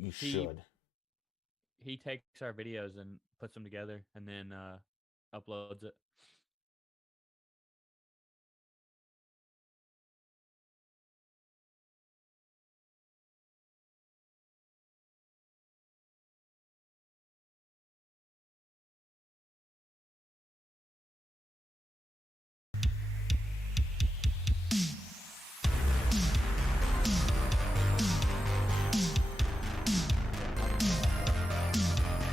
You He should. he takes our videos and puts them together and then uploads it. Yeah, I'll turn it off though.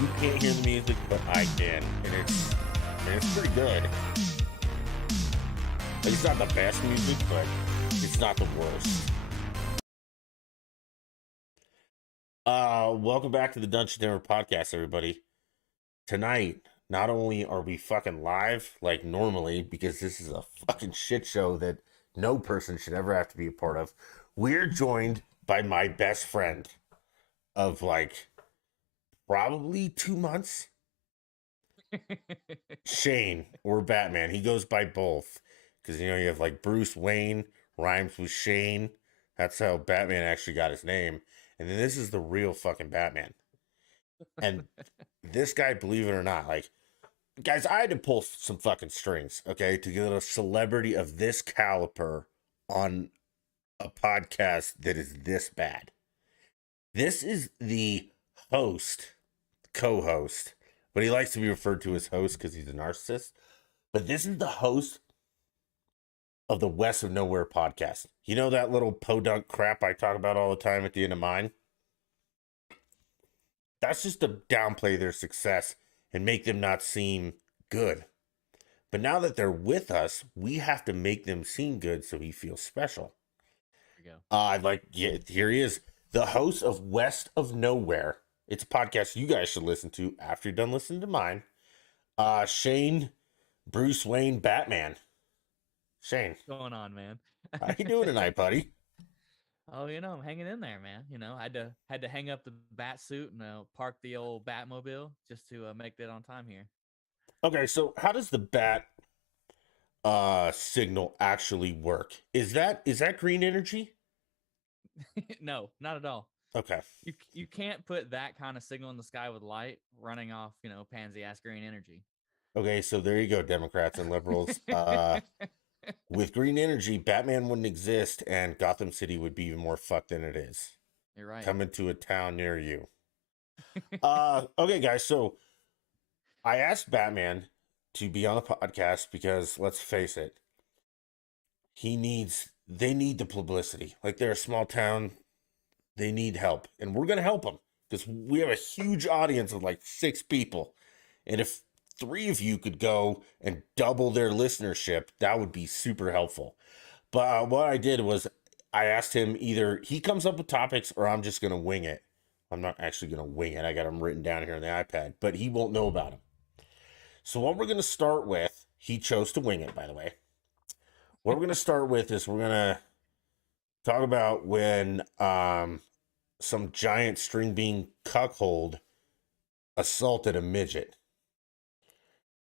You can't hear the music, but I can, and it's pretty good. Like, it's not the best music, but it's not the worst. Welcome back to the Dungeon Dinner podcast, everybody. Tonight, not only are we fucking live like normally, because this is a fucking shit show that no person should ever have to be a part of, we're joined by my best friend of like probably 2 months, Shane or Batman. He goes by both because you have like Bruce Wayne rhymes with Shane. That's how Batman actually got his name. And then this is the real fucking Batman. And this guy, believe it or not, like, guys, I had to pull some fucking strings, okay, to get a celebrity of this caliber on a podcast that is this bad. This is the host, co host, but he likes to be referred to as host because he's a narcissist. But this is the host of the West of Nowhere podcast. You know that little podunk crap I talk about all the time at the end of mine? That's just to downplay their success and make them not seem good. But now that they're with us, we have to make them seem good so he feels special. There you go. Here he is, the host of West of Nowhere. It's a podcast you guys should listen to after you're done listening to mine. Shane, Bruce Wayne, Batman. Shane, What's going on, man? how you doing tonight, buddy? Oh, I'm hanging in there, man. I had to hang up the bat suit and park the old Batmobile just to make that on time here. Okay, so how does the bat signal actually work? Is that green energy? No, not at all. Okay. You can't put that kind of signal in the sky with light running off, pansy ass green energy. Okay, so there you go, Democrats and liberals. With green energy, Batman wouldn't exist and Gotham City would be even more fucked than it is. You're right. Coming to a town near you. Okay, guys, so I asked Batman to be on the podcast because let's face it, they need the publicity. Like they're a small town, they need help, and we're gonna help them because we have a huge audience of like 6 people, and if 3 of you could go and double their listenership, that would be super helpful. But what I did was I asked him either he comes up with topics or I'm just gonna wing it. I'm not actually gonna wing it. I got them written down here on the iPad, but he won't know about them. So what we're gonna start with, he chose to wing it, by the way. What we're gonna start with is we're gonna talk about when some giant string bean cuckold assaulted a midget.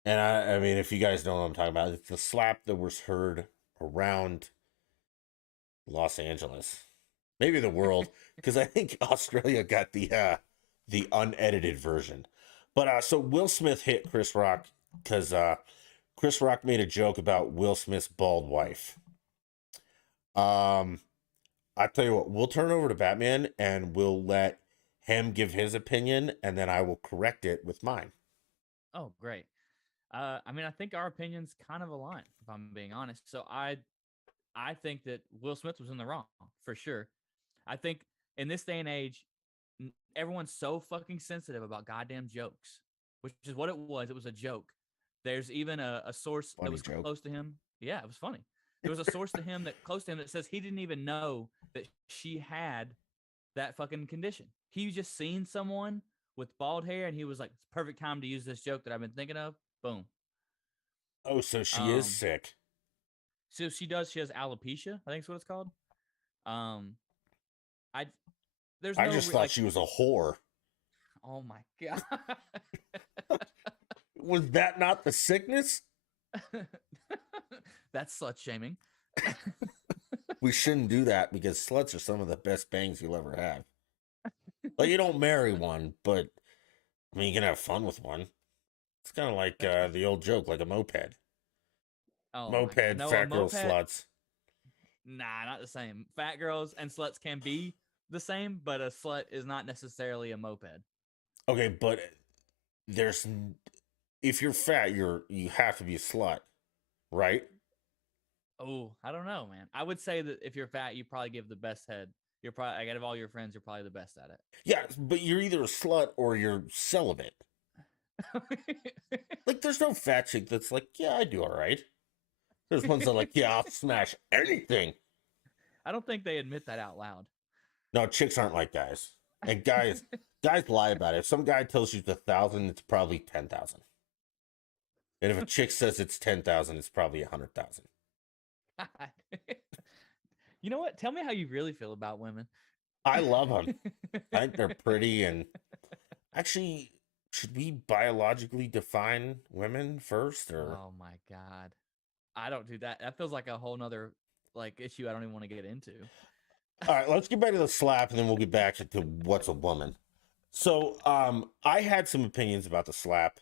And I mean, if you guys know what I'm talking about, it's the slap that was heard around Los Angeles, maybe the world, because I think Australia got the unedited version. But so Will Smith hit Chris Rock because Chris Rock made a joke about Will Smith's bald wife. I tell you what, we'll turn over to Batman and we'll let him give his opinion, and then I will correct it with mine. Oh, great. I think our opinions kind of align, if I'm being honest. So I think that Will Smith was in the wrong for sure. I think in this day and age, everyone's so fucking sensitive about goddamn jokes, which is what it was. It was a joke. There's even a source that Funny was joke. close to him. Yeah, it was funny. There was a source to him that close to him that says he didn't even know that she had that fucking condition. He just seen someone with bald hair and he was like, it's perfect time to use this joke that I've been thinking of. Boom. Oh, so she is Um, sick. so she has alopecia, I think is what it's called. Um, I there's I no just thought like, she was a whore. oh my god. Was that not the sickness? That's slut shaming. We shouldn't do that because sluts are some of the best bangs you'll ever have. Like, you don't marry one, but I mean, you can have fun with one. It's kind of like the old joke, like a moped. Oh my god. Moped, No, a fat girl moped. sluts. Nah, not the same. Fat girls and sluts can be the same, but a slut is not necessarily a moped. Okay, but there's if you're fat, you have to be a slut, right? Oh, I don't know, man. I would say that if you're fat, you probably give the best head. You're probably out of all your friends, you're probably the best at Yeah, but you're either a slut or you're celibate. it. Like, there's no fat chick that's like, yeah, I do all right. There's ones that are like, yeah, I'll smash anything. I don't think they admit that out loud. No, chicks aren't like guys, and guys lie about it. If some guy tells you it's 1,000, it's probably 10,000. And if a chick says it's 10,000, it's probably 100,000. You know what? Tell me how you really feel about women. I love them. I think they're pretty. And actually, should we biologically define women first, or? Oh my god. I don't do that. That feels like a whole nother like issue I don't even want to get into. All right, let's get back to the slap, and then we'll get back to what's a woman. So, I had some opinions about the slap.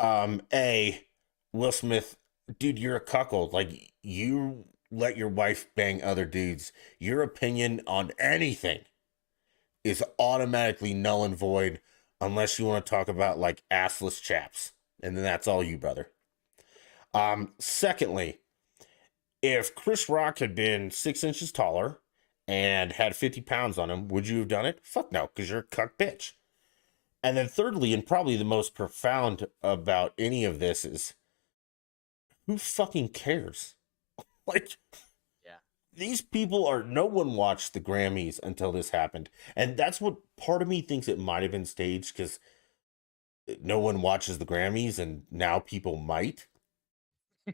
Will Smith, dude, you're a cuckold. Like, you let your wife bang other dudes. Your opinion on anything is automatically null and void unless you want to talk about like assless chaps. And then that's all you, brother. Secondly, if Chris Rock had been 6 inches taller and had 50 pounds on him, would you have done it? Fuck no, because you're a cuck bitch. And then thirdly, and probably the most profound about any of this is, who fucking cares? Like, Yeah. these people are, no one watched the Grammys until this happened. And that's what part of me thinks it might have been staged, because no one watches the Grammys and now people might.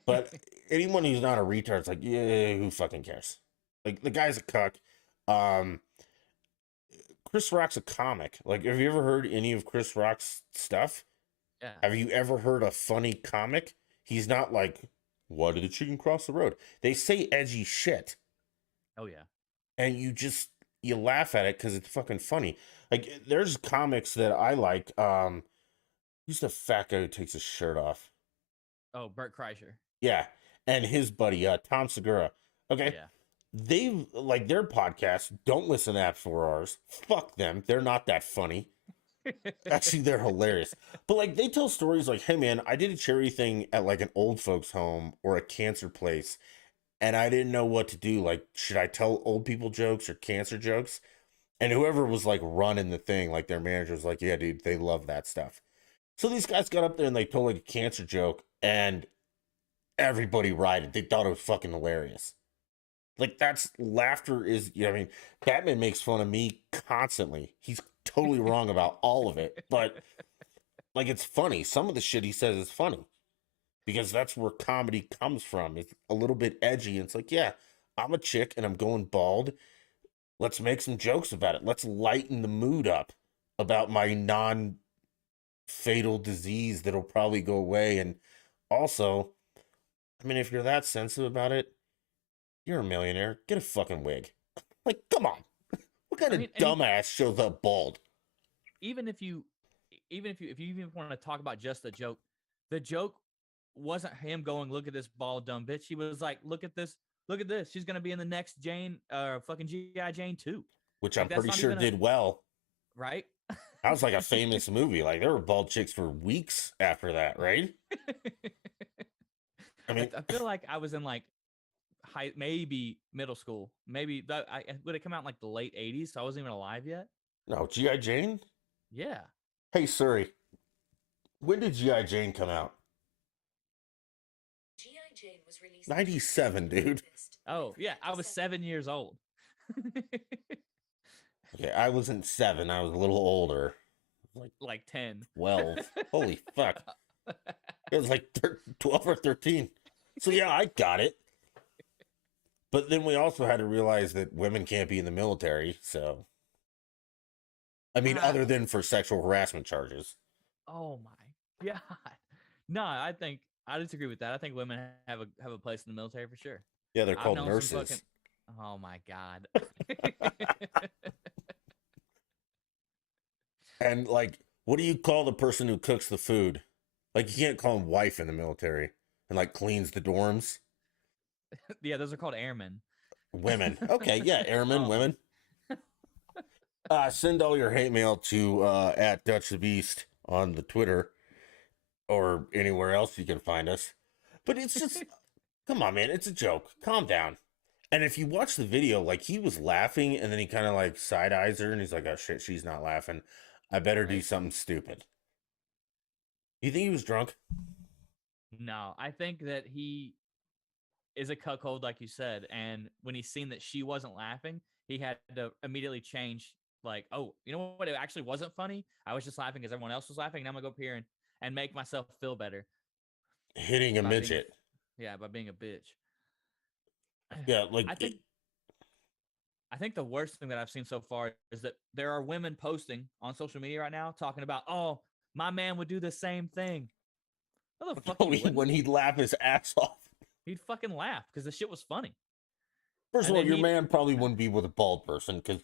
But anyone who's not a retard is like, yeah, who fucking cares? Like, the guy's a cuck. Chris Rock's a comic. Like, have you ever heard any of Chris Rock's stuff? Yeah. Have you ever heard a funny comic? He's not like, why did the chicken cross the road? They say edgy shit. Oh yeah. And you laugh at it because it's fucking funny. Like, there's comics that I like. Who's the fat guy who takes his shirt off? Oh, Bert Kreischer. Yeah. And his buddy, Tom Segura. Okay. Yeah. They've like their podcast. Don't listen to that for ours. Fuck them. They're not that funny. Actually, they're hilarious. But like, they tell stories like, hey man, I did a charity thing at like an old folks home or a cancer place, and I didn't know what to do. Like, should I tell old people jokes or cancer jokes? And whoever was like running the thing, like their manager was like, yeah, dude, they love that stuff. So these guys got up there and they told like a cancer joke, and everybody rioted. They thought it was fucking hilarious. Like, that's laughter is, I mean, Batman makes fun of me constantly. He's totally wrong about all of it, but like, it's funny. Some of the shit he says is funny because that's where comedy comes from. It's a little bit edgy. And it's like, yeah, I'm a chick and I'm going bald. Let's make some jokes about it. Let's lighten the mood up about my non-fatal disease that'll probably go away. And also, I mean, if you're that sensitive about it, you're a millionaire. Get a fucking wig. Like, come on. What kind of dumbass shows up bald? Even if you even want to talk about just the joke wasn't him going, look at this bald dumb bitch. He was like, look at this. She's gonna be in the next fucking G.I. Jane 2. Which like, I'm pretty sure did well. Right? That was like a famous movie. Like, there were bald chicks for weeks after that, right? I mean, I feel like I was in like maybe middle school. Maybe I would have come out in like the late 80s, so I wasn't even alive yet. No, G.I. Jane? Yeah. Hey, Suri, when did G.I. Jane come out? G.I. Jane was released 97, dude. Oh, yeah, I was 7 years old. Okay, I wasn't 7. I was a little older. Like 10. 12. Holy fuck. It was like 12 or 13. So yeah, I got it. But then we also had to realize that women can't be in the military, so. I mean, other than for sexual harassment charges. Oh my God. No, I think I disagree with that. I think women have a place in the military for sure. Yeah, they're I've called known some fucking. nurses. Oh my god. And like, what do you call the person who cooks the food? Like, you can't call them wife in the military and like cleans the dorms. Yeah, those are called airmen. Women. Okay, yeah, airmen, Oh, women. Send all your hate mail to at Dutch the Beast on the Twitter or anywhere else you can find us. But it's just, come on, man, it's a joke. Calm down. And if you watch the video, like he was laughing and then he kind of like side eyes her and he's like, oh shit, she's not laughing. I better do right. something stupid. You think he was drunk? No, I think that he is a cuckold, like you said. And when he's seen that she wasn't laughing, he had to immediately change. Like, oh, you know what? It actually wasn't funny. I was just laughing because everyone else was laughing. And I'm gonna go up here and make myself feel better Hitting a by being a midget. yeah by being a bitch. Yeah, like I think I think the worst thing that I've seen so far is that there are women posting on social media right now talking about, oh, my man would do the same thing. No, the fuck he wouldn't. when he'd laugh his ass off. He'd fucking laugh because the shit was funny. First of And all, then your he, man probably wouldn't be with a bald person because,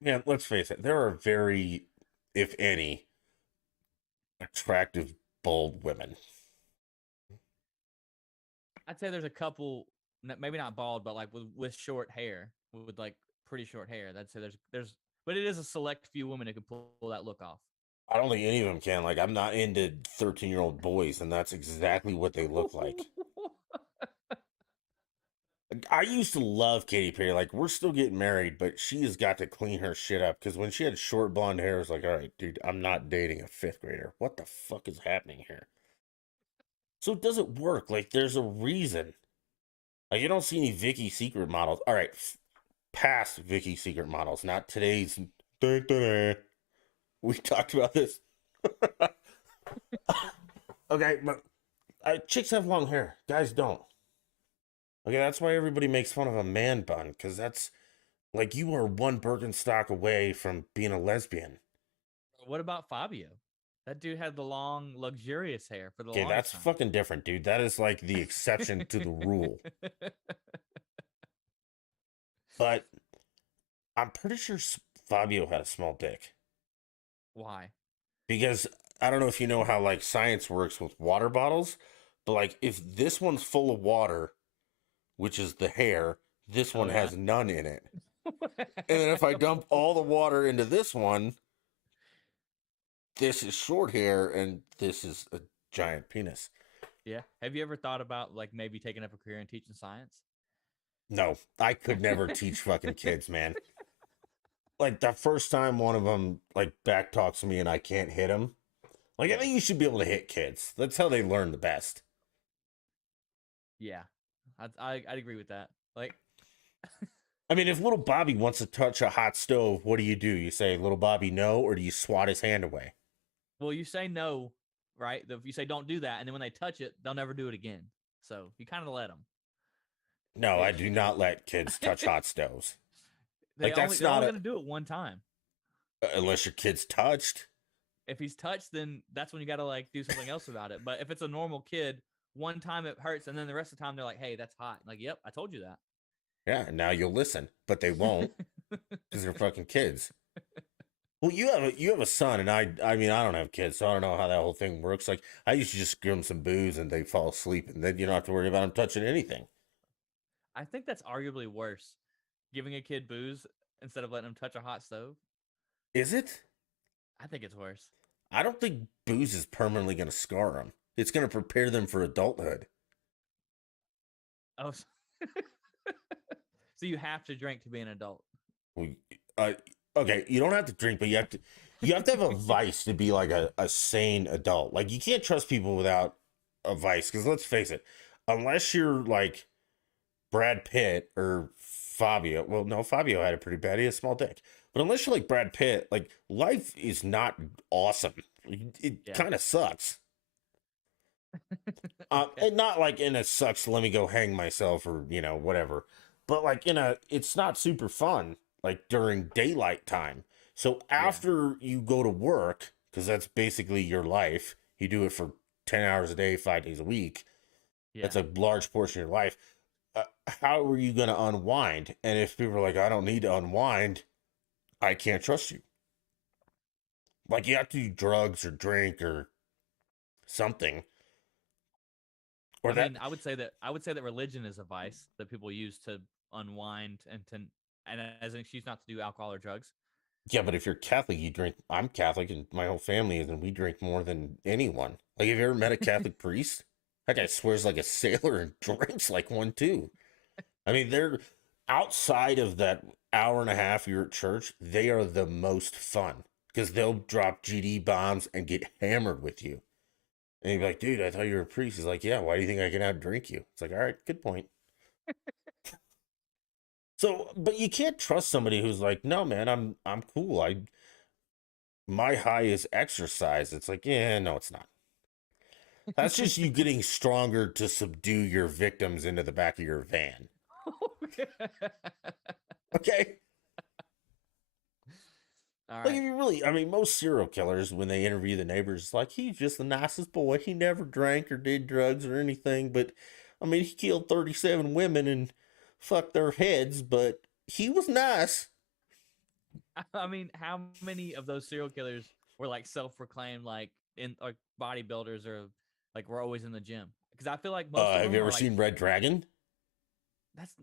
man, let's face it, there are very, if any, attractive bald women. I'd say there's a couple, maybe not bald, but like with short hair, with like pretty short hair. I'd say but it is a select few women who can pull that look off. I don't think any of them can. Like, I'm not into 13-year-old boys, and that's exactly what they look like. I used to love Katy Perry. Like, we're still getting married, but she has got to clean her shit up because when she had short blonde hair, it's like, all right, dude, I'm not dating a fifth grader. What the fuck is happening here? So it doesn't work. Like, there's a reason. Like, you don't see any Vicky Secret models. All right, past Vicky Secret models, not today's. We talked about this. Okay, but chicks have long hair. Guys don't. Okay, that's why everybody makes fun of a man bun, because that's like you are one Birkenstock away from being a lesbian. What about Fabio? That dude had the long, luxurious hair for the Okay, longest that's time. fucking different, dude. That is like the exception to the rule. But I'm pretty sure Fabio had a small dick. Why? Because I don't know if you know how like science works with water bottles, but like if this one's full of water, which is the hair, this Oh one yeah. has none in it. And then if I dump all the water into this one, this is short hair and this is a giant penis. Yeah. Have you ever thought about like maybe taking up a career in teaching science? No, I could never teach fucking kids, man. Like the first time one of them like back talks to me and I can't hit him. Like I think you should be able to hit kids. That's how they learn the best. Yeah. I'd agree with that. Like, I mean, if little Bobby wants to touch a hot stove, what do? You say, little Bobby, no, or do you swat his hand away? well, you say no, right? You say don't do that, and then when they touch it, they'll never do it again. So you kind of let them No, I ish. do not let kids touch hot stoves. Like that's They're not only a gonna do it one time. unless your kid's touched. If he's touched, then that's when you got to like do something else about it. But if it's a normal kid, one time it hurts, and then the rest of the time they're like, "Hey, that's hot." Like, yep, I told you Yeah, and now you'll listen, but they won't that. because they're fucking kids. Well, you have a son, and I mean I don't have kids, so I don't know how that whole thing works. Like I used to just give them some booze and they fall asleep, and then you don't have to worry about them touching anything. I think that's arguably worse, giving a kid booze instead of letting him touch a hot stove. Is it? I think it's worse. I don't think booze is permanently going to scar them. It's going to prepare them for adulthood. Oh, so you have to drink to be an adult. We, uh, okay, you don't have to drink, but you have to have a vice to be like a sane adult. Like you can't trust people without a vice, because let's face it, unless you're like Brad Pitt or Fabio. Well, no, Fabio had a pretty bad. He had a small dick. But unless you're like Brad Pitt, like life is not awesome. It Yeah. kind of sucks. Okay. And not like in a sucks. Let me go hang myself or whatever. But like it's not super fun. Like during daylight time. So Yeah. after you go to work, because that's basically your life, You do it for 10 hours a day, 5 days a week. Yeah. That's a large portion of your life. How are you going to unwind? And if people are like, I don't need to unwind, I can't trust you. Like, you have to do drugs or drink or something. Or I that, mean, I would say that religion is a vice that people use to unwind and as an excuse not to do alcohol or drugs. yeah, but if you're Catholic, you drink. I'm Catholic and my whole family is, and we drink more than anyone. Like, have you ever met a Catholic priest? That guy swears like a sailor and drinks like one too. I mean, they're outside of that hour and a half you're at church, they are the most fun because they'll drop GD bombs and get hammered with you. And you're like, dude, I thought you were a priest. He's like, yeah, why do you think I can outdrink you? It's like, all right, good point. So, but you can't trust somebody who's like, no, man, I'm cool. My high is exercise. It's like, yeah, no, it's not. That's just you getting stronger to subdue your victims into the back of your van. Okay. All Like, if right. you really, I mean, most serial killers, when they interview the neighbors, it's like, he's just the nicest boy. He never drank or did drugs or anything. But, I mean, he killed 37 women and fucked their heads, but he was nice. I mean, how many of those serial killers were like self-proclaimed like bodybuilders or like we're always in the gym? Because I feel like most of Have you them ever are like seen Red Dragon?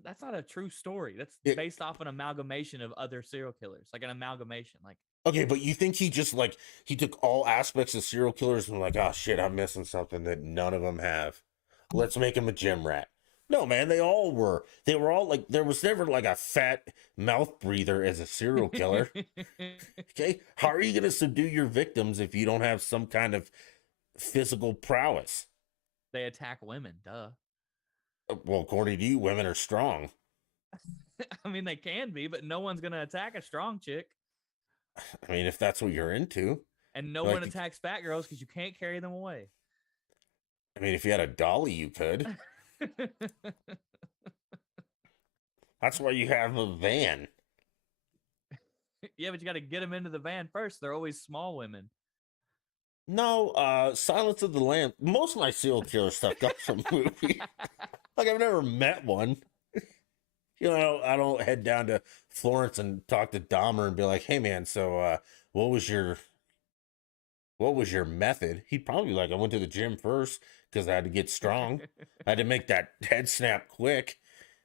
that's not a true story. That's It, based off an amalgamation of other serial killers, like an amalgamation. Like okay, but you think he just, like, he took all aspects of serial killers and, like, oh shit, I'm missing something that none of them have. Let's make him a gym rat. No, man, they all were. They were all like, there was never like a fat mouth breather as a serial killer. Okay, how are you going to subdue your victims if you don't have some kind of physical prowess? they attack women, duh. Well, according to you, women are strong. I mean, they can be, but no one's gonna attack a strong chick, I mean, if that's what you're into. and no one Like, attacks fat girls because you can't carry them away. I mean, if you had a dolly, you could. That's why you have a van. Yeah, but you got to get them into the van first. They're always small women. No, Silence of the Lambs. Most of my serial killer stuff comes from movies. Like, I've never met one. You know, I don't head down to Florence and talk to Dahmer and be like, "Hey, man, so what was your method?" He'd probably be like, "I went to the gym first because I had to get strong. I had to make that head snap quick.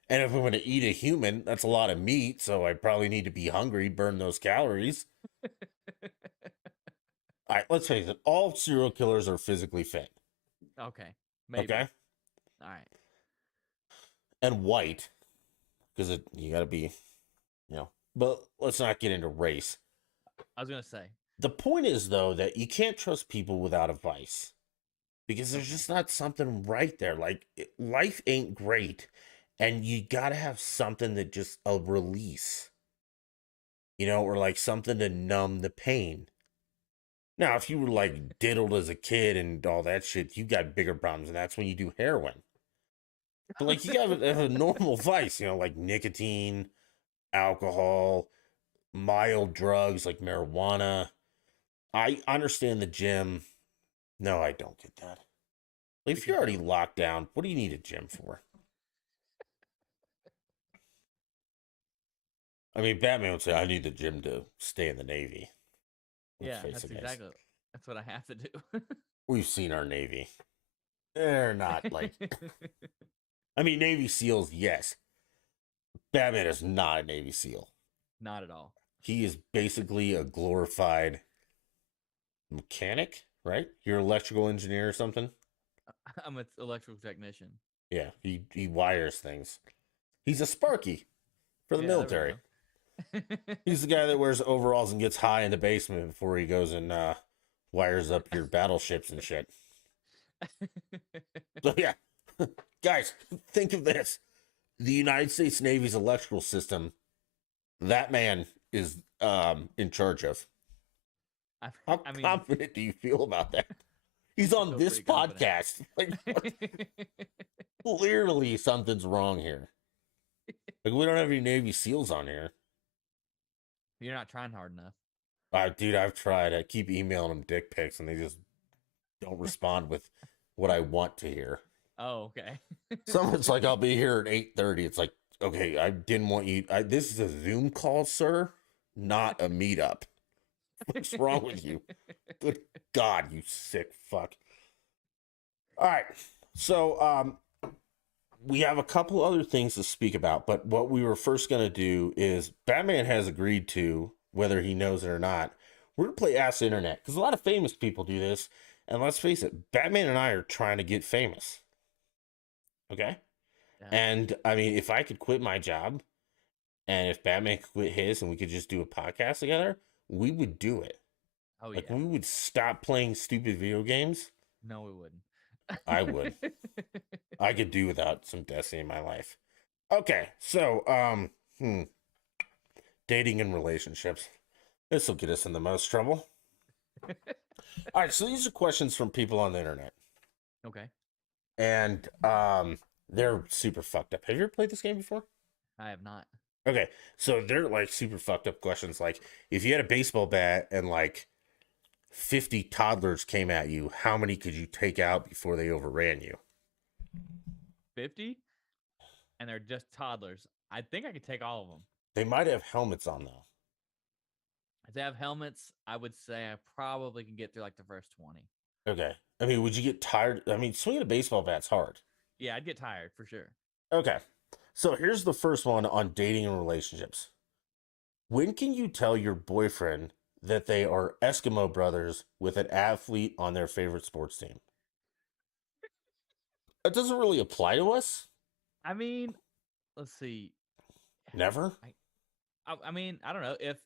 And if I'm going to eat a human, that's a lot of meat, so I probably need to be hungry, burn those calories." All right, let's face it. All serial killers are physically fit. Okay, maybe. Okay, All right. and white because you got to be, you know. But let's not get into race. I was gonna say. The point is, though, that you can't trust people without a vice because there's Okay. just not something right there. Like, life ain't great, and you got to have something that just a release, you know, or like something to numb the pain. Now, if you were like diddled as a kid and all that shit, you got bigger problems, and that's when you do heroin. But like, you have a normal vice, you know, like nicotine, alcohol, mild drugs like marijuana. I understand the gym. No, I don't get that. Like, We if you're can already tell. locked down, what do you need a gym for? I mean, Batman would say, I need the gym to stay in the Navy. Let's Yeah, face that's it, guys. exactly. That's what I have to do. We've seen our Navy. They're not like, I mean, Navy SEALs, yes. Batman is not a Navy SEAL. Not at all. He is basically a glorified mechanic, right? You're an electrical engineer or something. I'm an electrical technician. Yeah, he wires things. He's a Sparky for the Yeah, there we military. go. He's the guy that wears overalls and gets high in the basement before he goes and wires up your battleships and shit. So yeah, guys, think of this: the United States Navy's electrical system. That man is in charge of. How I mean, confident do you feel about that? He's I on feel this pretty confident. podcast. Like, clearly something's wrong here. Like, we don't have any Navy SEALs on here. You're not trying hard enough. Dude, I've tried. I keep emailing them dick pics, and they just don't respond with what I want to hear. Oh, okay. Someone's like, I'll be here at 8:30. It's like, okay, I didn't want you. This is a Zoom call, sir, not a meetup. What's wrong with you? Good God, you sick fuck. All right. So, we have a couple other things to speak about, but what we were first going to do is Batman has agreed to, whether he knows it or not, we're going to play Ask the Internet because a lot of famous people do this. And let's face it, Batman and I are trying to get famous. Okay. Yeah. And I mean, if I could quit my job and if Batman could quit his and we could just do a podcast together, we would do it. Oh, Like, yeah. we would stop playing stupid video games. No, we wouldn't. I would. I could do without some Destiny in my life. Okay, so dating and relationships. This will get us in the most trouble. All right, so these are questions from people on the internet, Okay. and they're super fucked up. Have you ever played this game before? I have not. Okay, so they're like super fucked up questions. Like, if you had a baseball bat and like 50 toddlers came at you, how many could you take out before they overran you? 50? And they're just toddlers. I think I could take all of them. They might have helmets on though. If they have helmets, I would say I probably can get through like the first 20. Okay. I mean, would you get tired? I mean, swinging a baseball bat's hard. Yeah, I'd get tired for sure. Okay. So here's the first one on dating and relationships. When can you tell your boyfriend that they are Eskimo brothers with an athlete on their favorite sports team? It doesn't really apply to us. I mean, let's see. Never. I mean, I don't know. If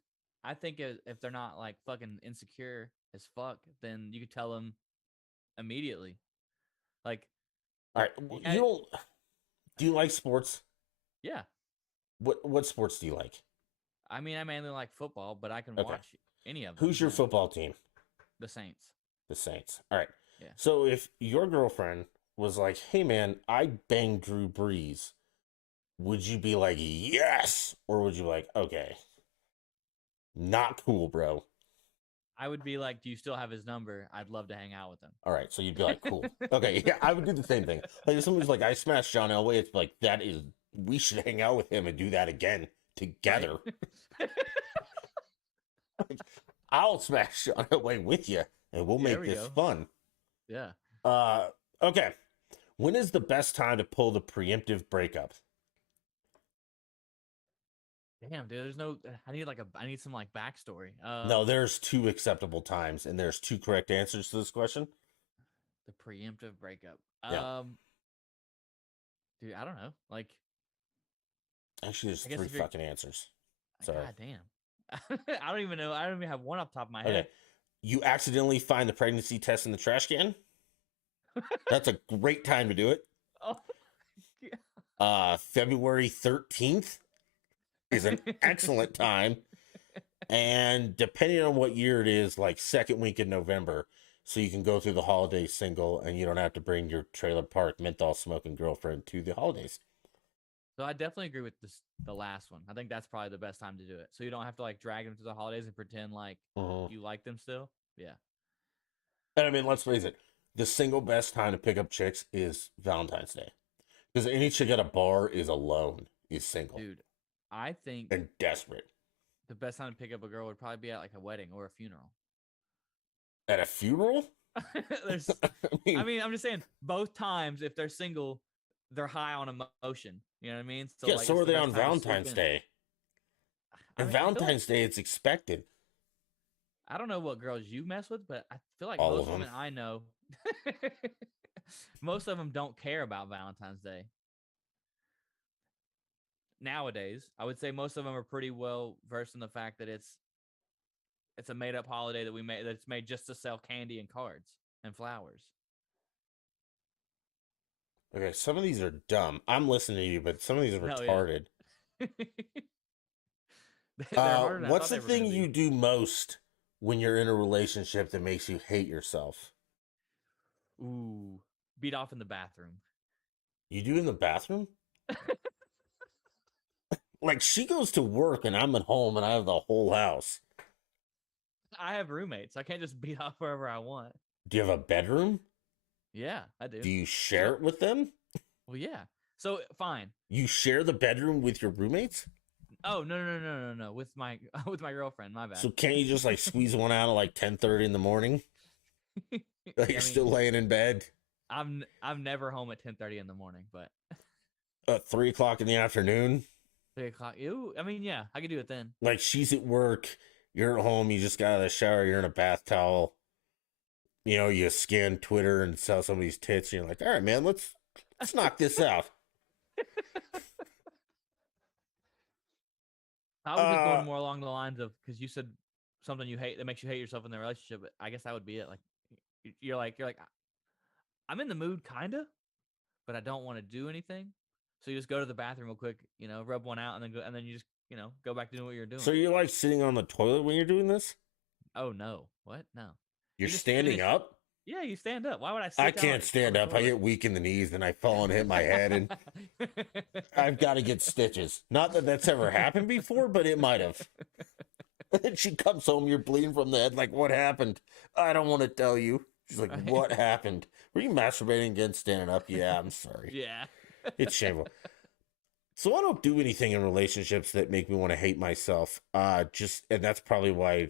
I think if they're not like fucking insecure as fuck, then you could tell them immediately. Like, All right. I- You don't. Do you like sports? yeah. What sports do you like? I mean, I mainly like football, but I can Okay. watch any of them. Who's your football team? The Saints. The Saints. All right. Yeah. So if your girlfriend was like, "Hey man, I banged Drew Brees," would you be like, "Yes," or would you be like, "Okay, not cool, bro"? I would be like, "Do you still have his number? I'd love to hang out with him." All right, so you'd be like, "Cool, okay, yeah." I would do the same thing. Like if somebody's like, "I smashed John Elway," it's like that is we should hang out with him and do that again together. Right. Like, I'll smash John Elway with you, and we'll There make we this go. fun. Yeah. Okay. When is the best time to pull the preemptive breakup? Damn, dude. There's no. I need some like backstory. No, there's two acceptable times, and there's two correct answers to this question. The preemptive breakup. Yeah. Dude, I don't know. Like, Actually, there's I guess three if you're- fucking answers. Sorry. God damn. I don't even know. I don't even have one off the top of my Okay. head. You accidentally find the pregnancy test in the trash can. That's a great time to do it. Oh. February 13th is an excellent time. And depending on what year it is, like second week in November, so you can go through the holidays single and you don't have to bring your trailer park menthol smoking girlfriend to the holidays. So I definitely agree with the last one. I think that's probably the best time to do it. So you don't have to like drag them to the holidays and pretend like you like them still. Yeah. And I mean, let's face it, the single best time to pick up chicks is Valentine's Day. Because any chick at a bar is alone, is single. Dude, I think and desperate. the best time to pick up a girl would probably be at like a wedding or a funeral. At a funeral? There's I mean, I'm just saying both times if they're single, they're high on emotion. You know what I mean? Yeah, like, so it's are the they best on time to slip Valentine's in. Day. I And mean, I feel like- Valentine's Day, it's expected. I don't know what girls you mess with, but I feel like All most of 'em. women I know, most of them don't care about Valentine's Day. Nowadays, I would say most of them are pretty well versed in the fact that it's a made up holiday that we made that's made just to sell candy and cards and flowers. Okay, some of these are dumb. I'm listening to you, but some of these are No, yeah. retarded. They're harder than I What's thought they the were gonna thing be. you do most when you're in a relationship that makes you hate yourself? Ooh, beat off in the bathroom. You do in the bathroom? Like, she goes to work and I'm at home and I have the whole house. I have roommates. I can't just beat off wherever I want. Do you have a bedroom? Yeah, I do. Do you So, share it with them? well, yeah. So fine. You share the bedroom with your roommates? Oh no. With my with my girlfriend. My bad. So can't you just like squeeze one out at like 10:30 in the morning? Like you're I mean, still laying in bed I'm never home at 10:30 in the morning, but at 3 o'clock in the afternoon. 3 o'clock. Ew, I mean, yeah, I could do it then. Like she's at work, you're at home, you just got out of the shower, you're in a bath towel. You know, you scan Twitter and saw somebody's tits, and you're like, all right, man, let's knock this out. I was just Uh going more along the lines of because you said something you hate that makes you hate yourself in the relationship. But I guess that would be it. Like you're like I'm in the mood, kinda, but I don't want to do anything. So you just go to the bathroom real quick, rub one out, and then you just go back to doing what you're doing. so you're like sitting on the toilet when you're doing this? Oh no, what? No, You're you just standing finish. up? Yeah, you stand up. Why would I I sit down can't on stand the up. I toilet? get weak in the knees and I fall and hit my head, and I've got to get stitches. Not that that's ever happened before, but it might have. And she comes home, you're bleeding from the head. Like, what happened? I don't want to tell you. She's like, Right. what happened? Were you masturbating again, standing up? Yeah, I'm sorry. Yeah. It's shameful. So I don't do anything in relationships that make me want to hate myself. And that's probably why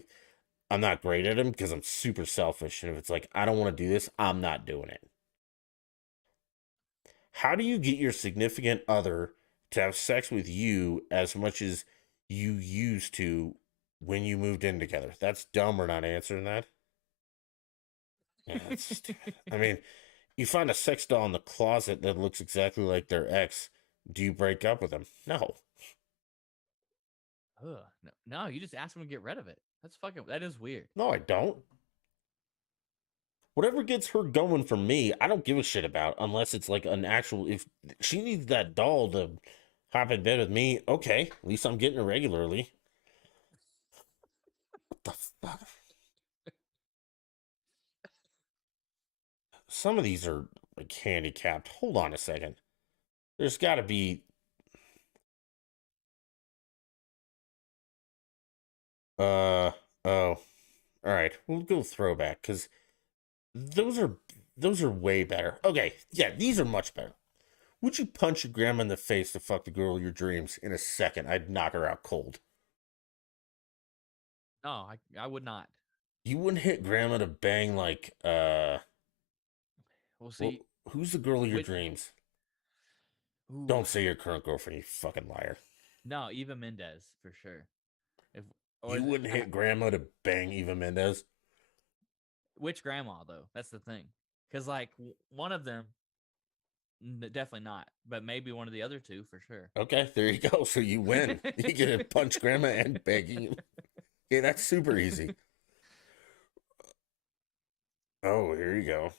I'm not great at them, because I'm super selfish. And if it's like, I don't want to do this, I'm not doing it. How do you get your significant other to have sex with you as much as you used to when you moved in together? That's dumb. We're not answering that. Yeah, that's stupid. I mean, you find a sex doll in the closet that looks exactly like their ex. Do you break up with them? No. Ugh, no, you just ask them to get rid of it. That is weird. No, I don't. Whatever gets her going for me, I don't give a shit about unless it's like an actual. If she needs that doll to hop in bed with me, okay. At least I'm getting her regularly. What the fuck? Some of these are like handicapped. Hold on a second. There's got to be. Oh. All right. We'll go throwback because those are those are way better. Okay. Yeah, these are much better. Would you punch your grandma in the face to fuck the girl of your dreams in a second? I'd knock her out cold. No, I would not. You wouldn't hit grandma to bang like We'll well, see. who's the girl of your Which, dreams? ooh, Don't say your current girlfriend, you fucking liar. no, Eva Mendes for sure. If or You is it, wouldn't hit grandma to bang Eva Mendes? which grandma though? That's the thing. Because like one of them, definitely not, but maybe one of the other two for sure. Okay, there you go. So you win. You get to punch grandma and bang. Yeah, that's super easy. Oh, here you go.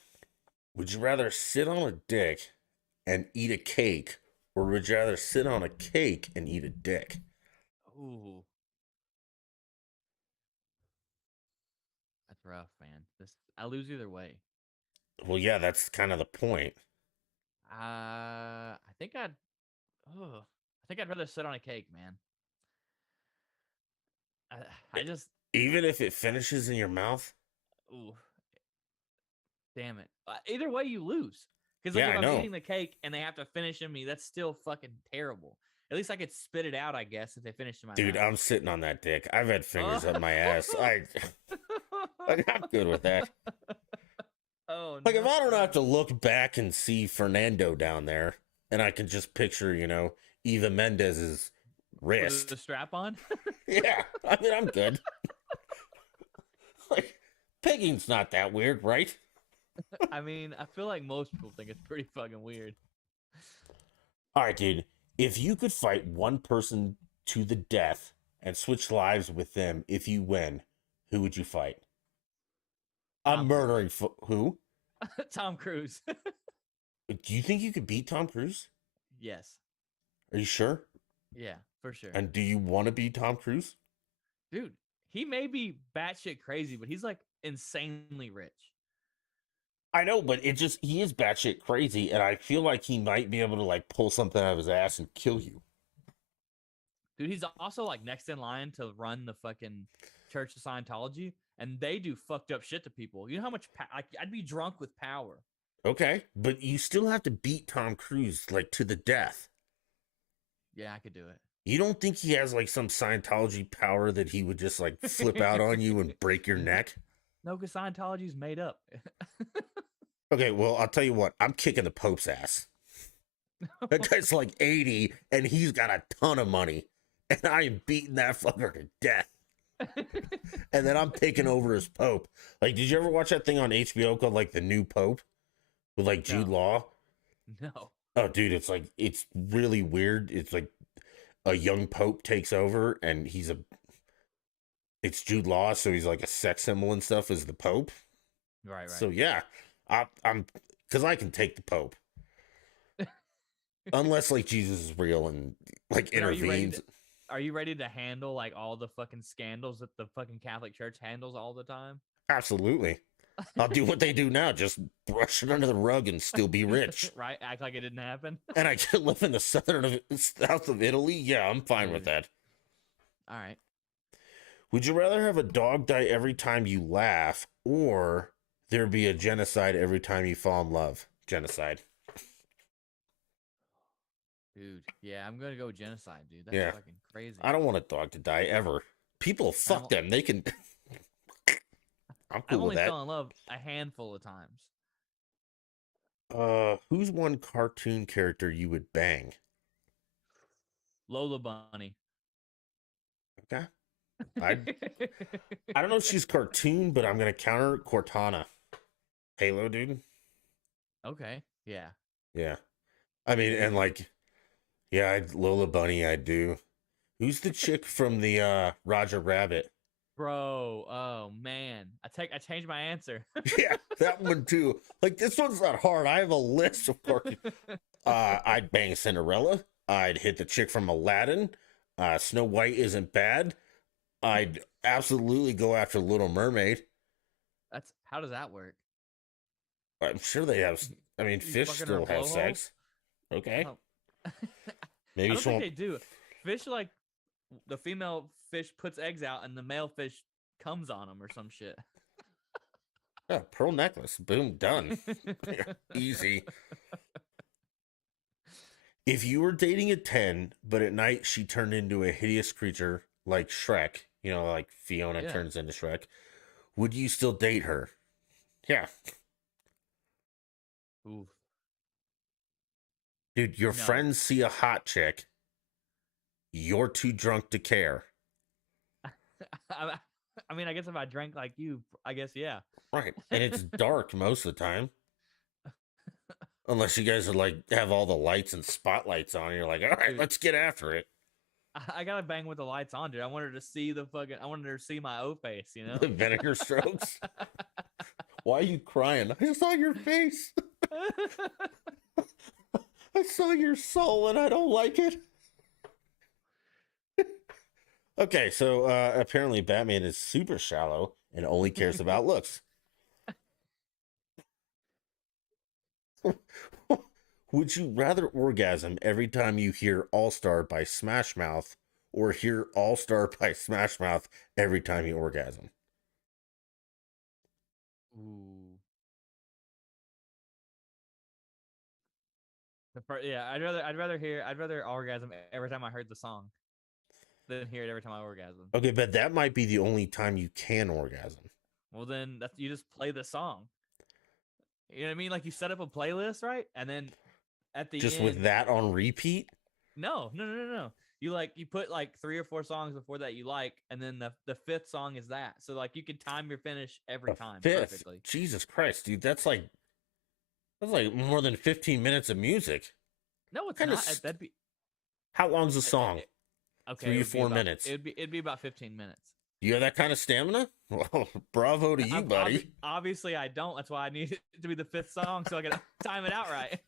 Would you rather sit on a dick and eat a cake, or would you rather sit on a cake and eat a dick? Ooh, that's rough, man. This I lose either way. Well, yeah, that's kind of the point. I think I'd. Oh, I think I'd rather sit on a cake, man. I, I just. Even if it finishes in your mouth? Ooh, damn it. Either way, you lose. Because like Yeah, if I I'm know. eating the cake and they have to finish in me, that's still fucking terrible. At least I could spit it out, I guess, if they finish in my Dude, mouth. I'm sitting on that dick. I've had fingers up my ass. Oh. I'm good with that. Oh Like, if I don't no. have to look back and see Fernando down there, and I can just picture, Eva Mendez's With wrist. the strap on? Yeah, I mean, I'm good. Like, pegging's not that weird, right? I mean, I feel like most people think it's pretty fucking weird. All right, dude. If you could fight one person to the death and switch lives with them, if you win, who would you fight? I'm Tom murdering who? Tom Cruise. Do you think you could beat Tom Cruise? Yes. Are you sure? Yeah, for sure. And do you want to be Tom Cruise? Dude, he may be batshit crazy, but he's like insanely rich. I know, but he is batshit crazy, and I feel like he might be able to like pull something out of his ass and kill you. Dude, he's also like next in line to run the fucking Church of Scientology. and they do fucked up shit to people. You know how much I'd be drunk with power. Okay, but you still have to beat Tom Cruise like to the death. Yeah, I could do You don't think he has like some Scientology power that he would just like flip out on you and break your it. neck? No, because Scientology's made up. Okay, well, I'll tell you what, I'm kicking the Pope's ass. That guy's like 80 and he's got a ton of money. And I am beating that fucker to death. And then I'm taking over as Pope. Like, did you ever watch that thing on HBO called like The New Pope with like Jude No. Law? No. Oh, dude, it's really weird. It's like a young Pope takes over and it's Jude Law, so he's like a sex symbol and stuff as the Pope. Right. So yeah, I'm because I can take the Pope. Unless like Jesus is real and like But intervenes. are you ready to handle like all the fucking scandals that the fucking Catholic Church handles all the time? Absolutely. I'll do what they do now, just brush it under the rug and still be rich. Right? Act like it didn't happen. And I can live in the south of Italy. Yeah, I'm fine with Dude. that. All right. Would you rather have a dog die every time you laugh or there be a genocide every time you fall in love? Genocide. Dude, yeah, I'm gonna go genocide, dude. That's Yeah. fucking crazy. I don't want a dog to die ever. People, fuck them. They can. I'm I've cool only with that. fell in love a handful of times. Who's one cartoon character you would bang? Lola Bunny. Okay. I don't know if she's cartoon, but I'm gonna counter Cortana. Halo, dude. Okay. Yeah. Yeah. I mean, and like, yeah, Lola Bunny, I do. Who's the chick from the Roger Rabbit? Bro, oh man. I changed my answer. Yeah, that one too. Like this one's not hard. I have a list of cartoons. I'd bang Cinderella. I'd hit the chick from Aladdin. Snow White isn't bad. I'd absolutely go after Little Mermaid. That's how does that work? I'm sure they have. I mean, You fish fucking her still have blowhole? sex. Okay, Oh. I maybe don't she think won't. they do. Fish like the female fish puts eggs out and the male fish comes on them or some shit. Yeah, pearl necklace. Boom, done. Easy. If you were dating a 10, but at night she turned into a hideous creature like Shrek, you know, like Fiona Yeah. turns into Shrek, would you still date her? Yeah. Ooh. Dude, your No. friends see a hot chick. You're too drunk to care. I mean, I guess if I drank like you, I guess yeah. Right. And it's dark most of the time. Unless you guys are like have all the lights and spotlights on. You're like, all right, Dude. let's get after it. I gotta bang with the lights on, dude. I wanted her to see I wanted her to see my O face, you know? The vinegar strokes. Why are you crying? I saw your face. I saw your soul and I don't like it. Okay, so apparently Batman is super shallow and only cares about looks. Would you rather orgasm every time you hear All Star by Smash Mouth or hear All Star by Smash Mouth every time you orgasm? Ooh. Yeah, I'd rather orgasm every time I heard the song than hear it every time I orgasm. Okay, but that might be the only time you can orgasm. Well, then you just play the song. You know what I mean? Like you set up a playlist, right? And then at the Just end, with that on repeat? no. You put like 3 or 4 songs before that you like, and then the fifth song is that. So like you can time your finish every time Fifth. perfectly. Jesus Christ, dude, that's like more than 15 minutes of music. No, it's Kinda not. That'd be How long's the song? okay. 3 or it would be 4 about- minutes. It'd be about 15 minutes. You have that kind of stamina? Well, bravo to you, buddy. Obviously, I don't. That's why I need it to be the fifth song so I can time it out right.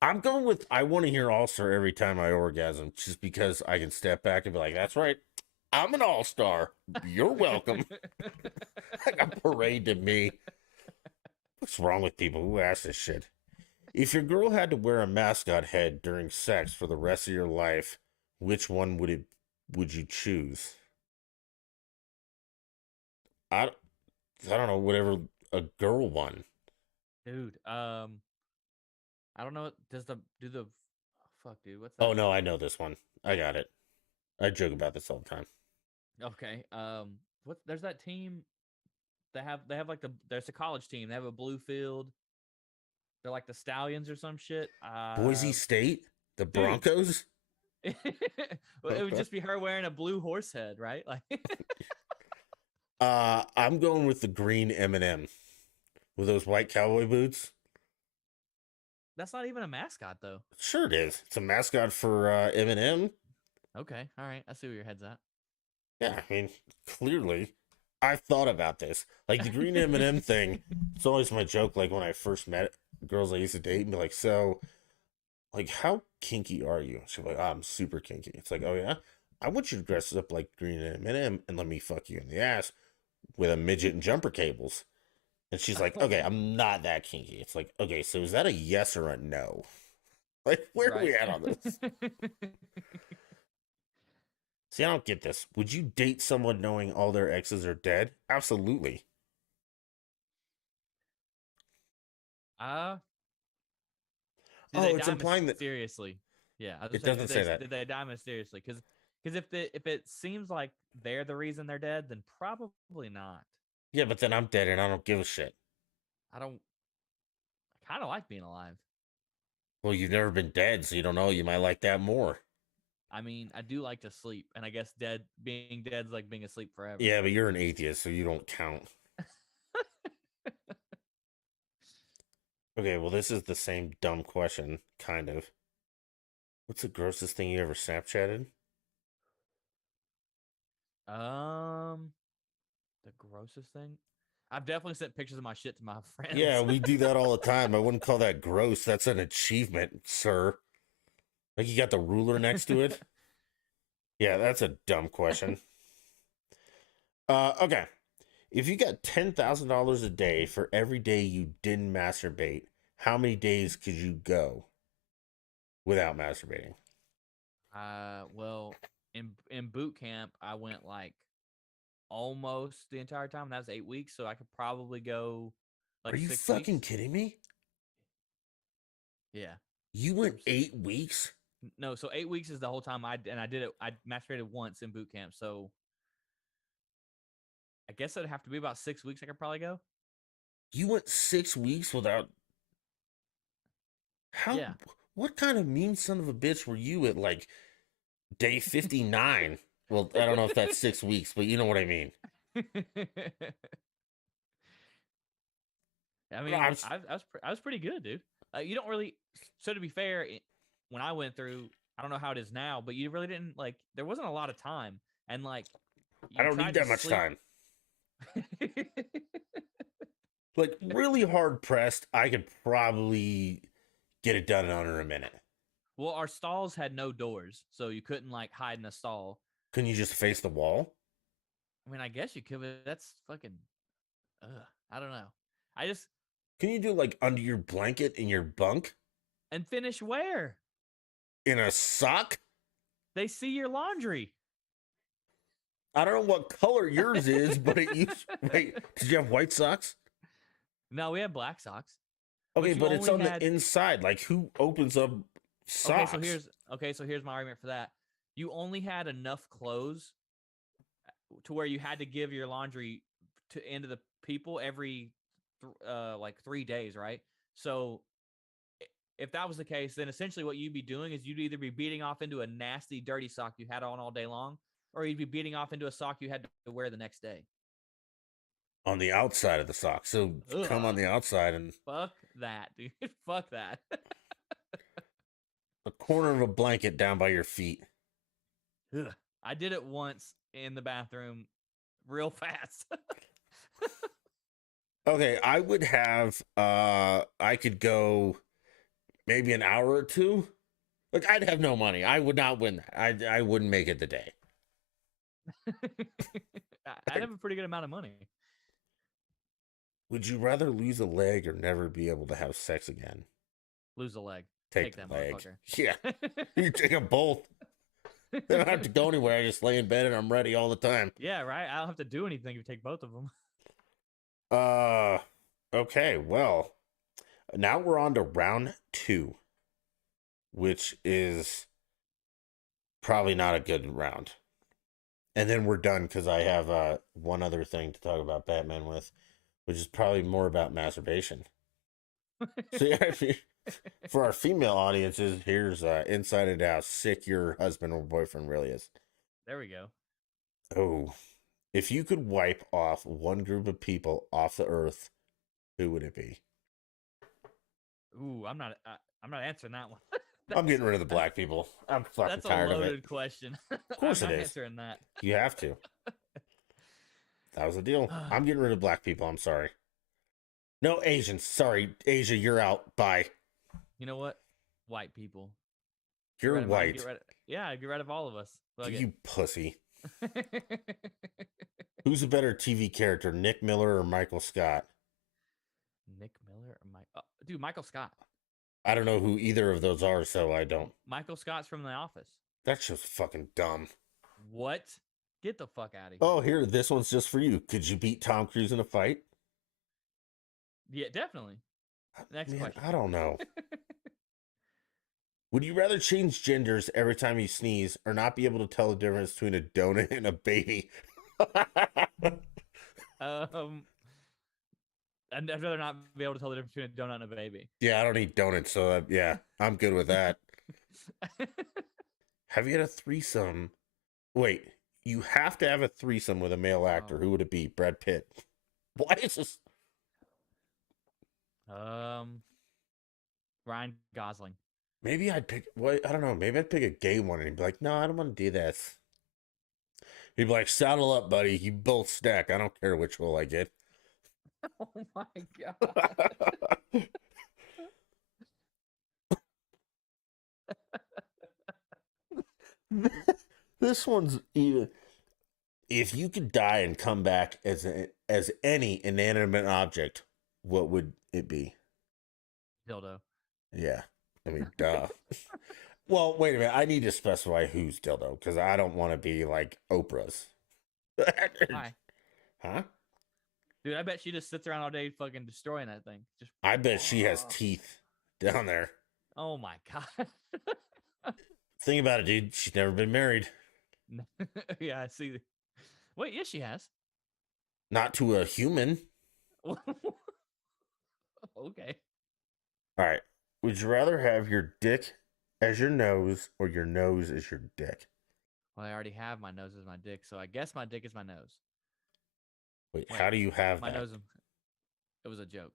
I'm going with I want to hear All Star every time I orgasm, just because I can step back and be like, that's right. I'm an All Star. You're welcome. Like a parade to me. What's wrong with people who ask this shit? If your girl had to wear a mascot head during sex for the rest of your life, which one would you choose? I, I don't know, whatever a girl won. Dude, I don't know. Does the do the fuck, dude? What's Oh that? no, I know this one. I got it. I joke about this all the time. Okay. What? There's that team. They have like there's a college team. They have a blue field. They're like the Stallions or some shit. Boise State, the Dude, Broncos. well, it would just be her wearing a blue horse head, right? Like, I'm going with the green M&M with those white cowboy boots. that's not even a mascot though. Sure it is. It's a mascot for M&M. Okay, all right. I see where your head's at. Yeah, I mean, clearly, I've thought about this. Like the green M&M thing. It's always my joke. Like when I first met girls I used to date, and be like, "So, like, how kinky are you?" She's like, "Oh, I'm super kinky." It's like, "Oh yeah, I want you to dress up like green M&M and let me fuck you in the ass with a midget and jumper cables." And she's like, "Okay, I'm not that kinky." It's like, "Okay, so is that a yes or a no?" Like, where are Right. we at on this? See, I don't get this. Would you date someone knowing all their exes are dead? Absolutely. uh, did they Oh, it's die implying that mysteriously? Yeah, I was it gonna say, doesn't say that. did they die mysteriously? Because if it seems like they're the reason they're dead, then probably not. Yeah, but then I'm dead and I don't give a shit. I don't. I kind of like being alive. Well, you've never been dead, so you don't know. You might like that more. I mean, I do like to sleep, and I guess being dead's like being asleep forever. Yeah, but you're an atheist, so you don't count. Okay, well, this is the same dumb question, kind of. What's the grossest thing you ever Snapchatted? Um, the grossest thing. I've definitely sent pictures of my shit to my Yeah, friends. we do that all the time. I wouldn't call that gross. That's an achievement, sir. Like you got the ruler next to it. Yeah, that's a dumb question. Okay. If you got $10,000 a day for every day you didn't masturbate, how many days could you go without masturbating? Well, in boot camp, I went like almost the entire time. That was 8 weeks, so I could probably go Are like you 6 weeks. fucking kidding me? Yeah. You went 8 weeks? No, so 8 weeks is the whole time I did it. I masturbated once in boot camp, so I guess it'd have to be about 6 weeks. I could probably go. You went 6 weeks without. How? Yeah. What kind of mean son of a bitch were you at like day 59? Well, I don't know if that's 6 weeks, but you know what I mean. I No, mean, I was pretty good, dude. You don't really. So to be fair, when I went through, I don't know how it is now, but you really didn't like. There wasn't a lot of time, and like I you don't need tried to that much sleep. time. Like, really hard pressed, I could probably get it done in under a minute. Well, our stalls had no doors, so you couldn't like hide in a stall. Couldn't you just face the wall? I mean, I guess you could, but that's fucking. Ugh, I don't know. I just Can you do like under your blanket in your bunk and finish where in a sock? they see your laundry. I don't know what color yours is, but it used. Wait, did you have white socks? No, we had black socks, Okay, but you but it's only on had. the inside. Like, who opens up Okay, socks? so here's my argument for that. You only had enough clothes to where you had to give your laundry to into the people every like 3 days, right? So if that was the case, then essentially what you'd be doing is you'd either be beating off into a nasty, dirty sock you had on all day long, or you'd be beating off into a sock you had to wear the next day. On the outside of the sock. So come on Ugh, the outside and fuck that, dude. Fuck that. a corner of a blanket down by your feet. Ugh. I did it once in the bathroom real fast. Okay, I would have I could go maybe an hour or two. Like I'd have no money. I would not win that. I wouldn't make it the day. I'd have a pretty good amount of money. Would you rather lose a leg or never be able to have sex again? Lose a leg. Take Take the that leg. motherfucker. Yeah. You take them both. They don't have to go anywhere. I just lay in bed and I'm ready all the time. Yeah, right. I don't have to do anything if you take both of them. Uh, okay. Well, now we're on to round two, which is probably not a good round. And then we're done because I have one other thing to talk about Batman with, which is probably more about masturbation. So yeah, for our female audiences, here's insight into how sick your husband or boyfriend really is. There we go. Oh, if you could wipe off one group of people off the earth, who would it be? Ooh, I'm not answering that one. I'm getting rid of the black people. I'm fucking That's a tired of it. loaded question. Of course I'm it not is. answering that. You have to. That was the deal. I'm getting rid of black people. I'm sorry. No Asians. Sorry, Asia, you're out. Bye. You know what? White people. You're Get rid of- white. get rid of all of us. Fuck You pussy. it. Who's a better TV character, Nick Miller or Michael Scott? Nick Miller or Mike? Oh, dude, Michael Scott. I don't know who either of those are, so I don't. Michael Scott's from The Office. That's just fucking dumb. What? Get the fuck out of here. Oh, here, this one's just for you. Could you beat Tom Cruise in a fight? Yeah, definitely. Next Man, question. I don't know. Would you rather change genders every time you sneeze or not be able to tell the difference between a donut and a baby? I'd rather not be able to tell the difference between a donut and a baby. Yeah, I don't eat donuts, so yeah, I'm good with that. Have you had a threesome? Wait, you have to have a threesome with a male actor. Who would it be? Brad Pitt. Why is this? Ryan Gosling. Maybe I'd pick. What? I don't know. Maybe I'd pick a gay one and he'd be like, "No, I don't want to do this." He'd be like, "Saddle up, buddy. You both stack. I don't care which role I get." Oh my god. This one's even. If you could die and come back as any inanimate object, what would it be? Dildo. Yeah, I mean, duh. Well, wait a minute. I need to specify who's dildo because I don't want to be like Oprah's. Why? Huh? Dude, I bet she just sits around all day fucking destroying that thing. Just I bet she has teeth down there. Oh my god. Think about it, dude. She's never been married. Yeah, I see. Wait, yes, she has. Not to a human. Okay. All right. Would you rather have your dick as your nose or your nose as your dick? Well, I already have my nose as my dick, so I guess my dick is my nose. Wait, how do you have my that? nose? It was a joke.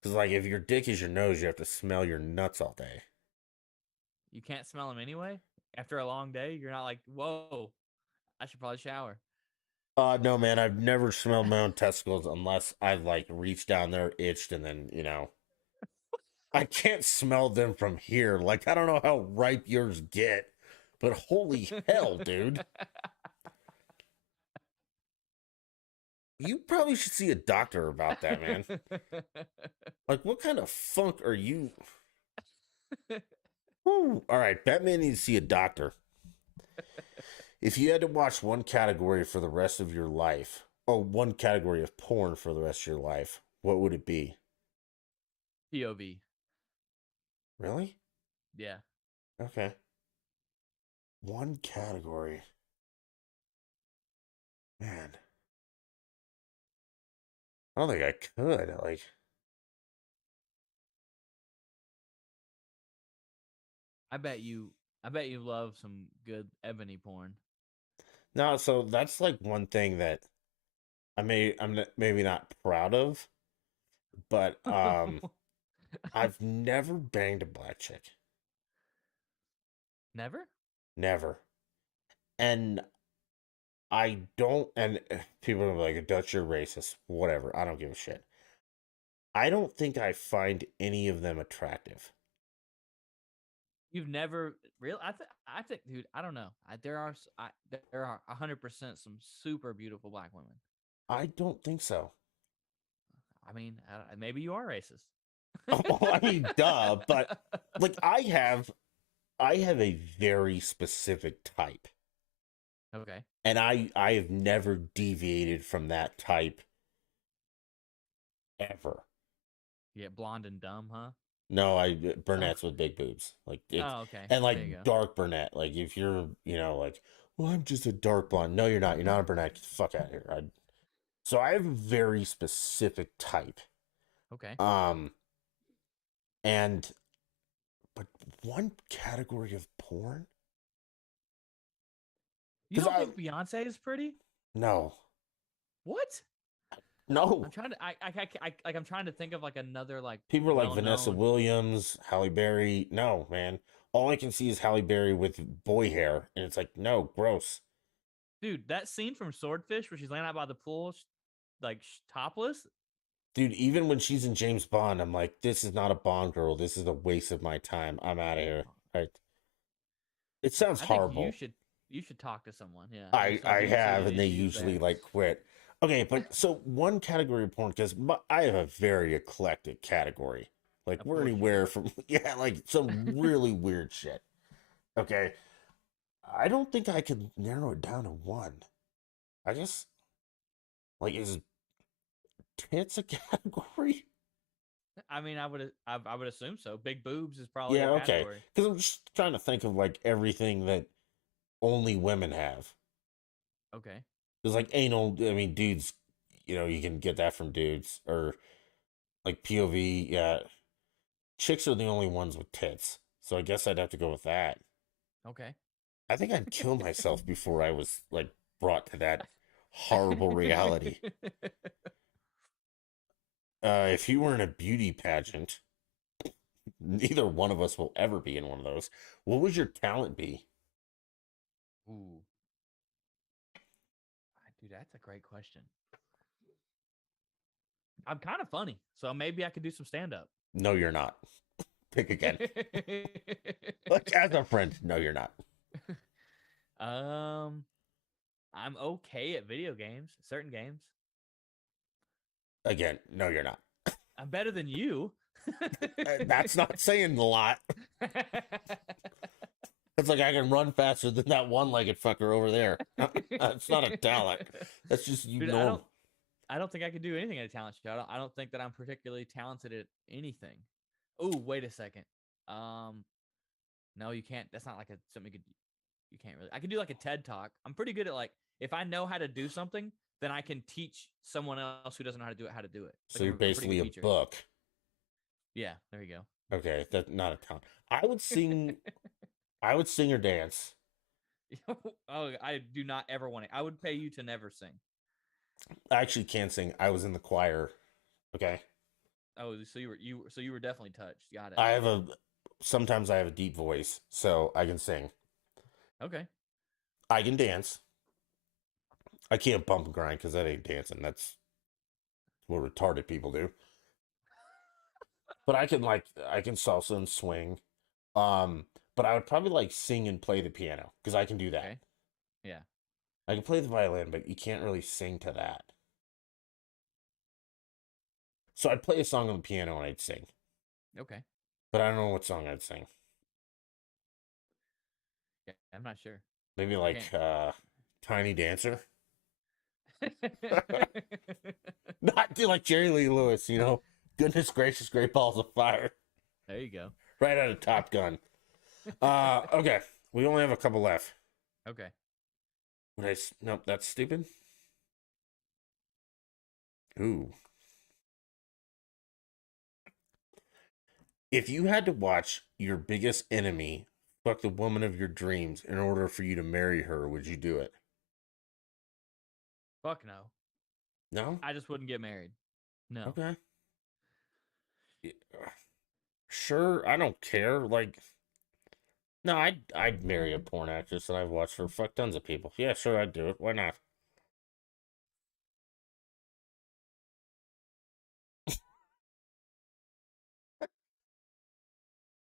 Because, like, if your dick is your nose, you have to smell your nuts all day. You can't smell them anyway? After a long day, you're not like, whoa, I should probably shower. No, man, I've never smelled my own testicles unless I've, like, reached down there, itched, and then, you know. I can't smell them from here. Like, I don't know how ripe yours get, but holy hell, dude. You probably should see a doctor about that, man. Like, what kind of funk are you? Woo. All right, Batman needs to see a doctor. If you had to watch one category for the rest of your life, or one category of porn for the rest of your life, what would it be? POV. Really? Yeah. Okay. One category. Man. I don't think I could. Like, I bet you love some good ebony porn. no, so that's like one thing that maybe not proud of, but I've never banged a black chick. Never? Never. And I don't, and people are like, Dutch, you're racist. Whatever. I don't give a shit. I don't think I find any of them attractive. You've never really? I think, dude. I don't know. There are 100% some super beautiful black women. I don't think so. I mean, maybe you are racist. Oh, I mean, duh. But like, I have a very specific type. Okay. And I have never deviated from that type ever. Yeah, blonde and dumb, huh? No, I Oh, brunettes with big boobs, like it's oh, okay. and There you like go. dark brunette. Like if you're, like, well, I'm just a dark blonde. No, you're not. You're not a brunette. Get the fuck out of here. So I have a very specific type. Okay. Um, and but one category of porn You because don't I think Beyonce is pretty? no What? I'm no trying to like I'm trying to think of like another like people are like well Vanessa known Williams, Halle Berry. No, man. All I can see is Halle Berry with boy hair, and it's like no, gross. dude. That scene from Swordfish where she's laying out by the pool, like topless. Dude, even when she's in James Bond, I'm like, this is not a Bond girl. This is a waste of my time. I'm out of here. It sounds I think you horrible. should you should talk to someone. Yeah, I some I dude see have, the and they issues usually there. like quit. Okay, but so one category of porn because I have a very eclectic category. Like Of we're course you do. anywhere from yeah, like some really weird shit. Okay, I don't think I could narrow it down to one. I guess like is tits a category? I mean, I would assume so. Big boobs is probably a Yeah, okay. category. Because I'm just trying to think of like everything that only women have. Okay. Because like anal, I mean, dudes, you can get that from dudes or like POV. Yeah, chicks are the only ones with tits, so I guess I'd have to go with that. Okay. I think I'd kill myself before I was like brought to that horrible reality. If you were in a beauty pageant, neither one of us will ever be in one of those. What would your talent be? Ooh, dude, that's a great question. I'm kind of funny, so maybe I could do some stand up. No, you're not. Pick again. Like as a friend, no, you're not. um, I'm okay at video games, certain games. Again, no, you're not. I'm better than you. That's not saying a lot. It's like I can run faster than that one-legged fucker over there. That's not a talent. That's just you Dude, normal. I don't think I could do anything at a talent show. I don't think that I'm particularly talented at anything. Oh, wait a second. Um, no, you can't. That's not like something you can't really. I could do like a TED talk. I'm pretty good at like if I know how to do something, then I can teach someone else who doesn't know how to do it. So Like you're I'm a pretty basically good a teacher. book. Yeah, there you Okay, that's not a talent. I would sing. I would sing or dance. go. Oh, I do not ever want it. I would pay you to never sing. I actually can't sing. I was in the choir. Okay. Oh, so you were definitely touched. Got it. I have a. Sometimes I have a deep voice, so I can sing. Okay. I can dance. I can't bump and grind because that ain't dancing. That's what retarded people do. But I can salsa and swing. Um, but I would probably like sing and play the piano because I can do that. Okay. Yeah. I can play the violin, but you can't really sing to that. So I'd play a song on the piano and I'd sing, Okay. but I don't know what song I'd sing. Yeah. I'm not sure. Maybe I like can't. Tiny Dancer. Not do like Jerry Lee Lewis, Goodness gracious, great balls of fire. There you go. Right out of Top Gun. Okay. We only have a couple left. Okay. Nope, that's stupid. Ooh. If you had to watch your biggest enemy fuck the woman of your dreams in order for you to marry her, would you do it? Fuck no. No? I just wouldn't get married. No. Okay. Yeah, sure, I don't care. Like, no, I'd marry a porn actress that I've watched her fuck tons of people. Yeah, sure, I'd do it. Why not?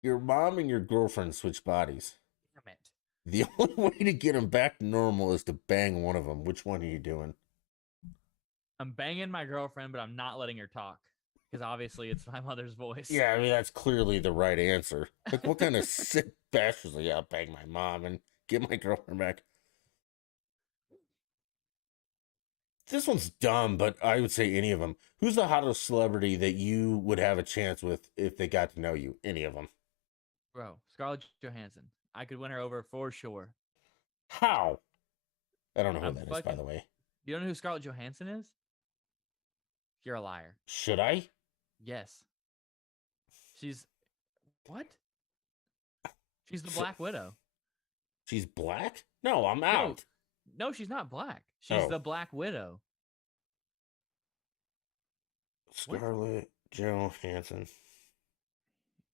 Your mom and your girlfriend switch bodies. Damn it. The only way to get them back to normal is to bang one of them. Which one are you doing? I'm banging my girlfriend, but I'm not letting her talk because obviously it's my mother's voice. Yeah, I mean that's clearly the right answer. Like, what kind of sick bastard's like, yeah, I'll bang my mom and get my girlfriend back? This one's dumb, but I would say any of them. Who's the hottest celebrity that you would have a chance with if they got to know you? Any of them. Bro, Scarlett Johansson. I could win her over for sure. How? I don't know who I'm that is, by fucking. the way. You don't know who Scarlett Johansson is? You're a liar. Should I? Yes. She's what? She's the So, Black Widow. she's black? No, I'm No, out. no, she's not black. She's Oh, the Black Widow. What? Scarlett Johansson.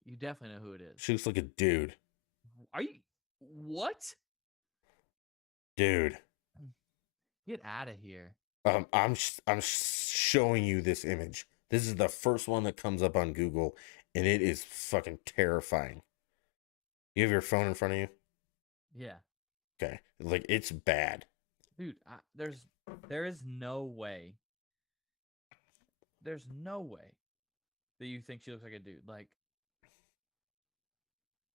You definitely know who it is. She looks like a dude. Are you what? Dude. Get out of here. I'm showing you this image. This is the first one that comes up on Google, and it is fucking terrifying. You have your phone in front of you? Yeah. Okay. Like, it's bad. Dude, there is no way. There's no way that you think she looks like a dude. Like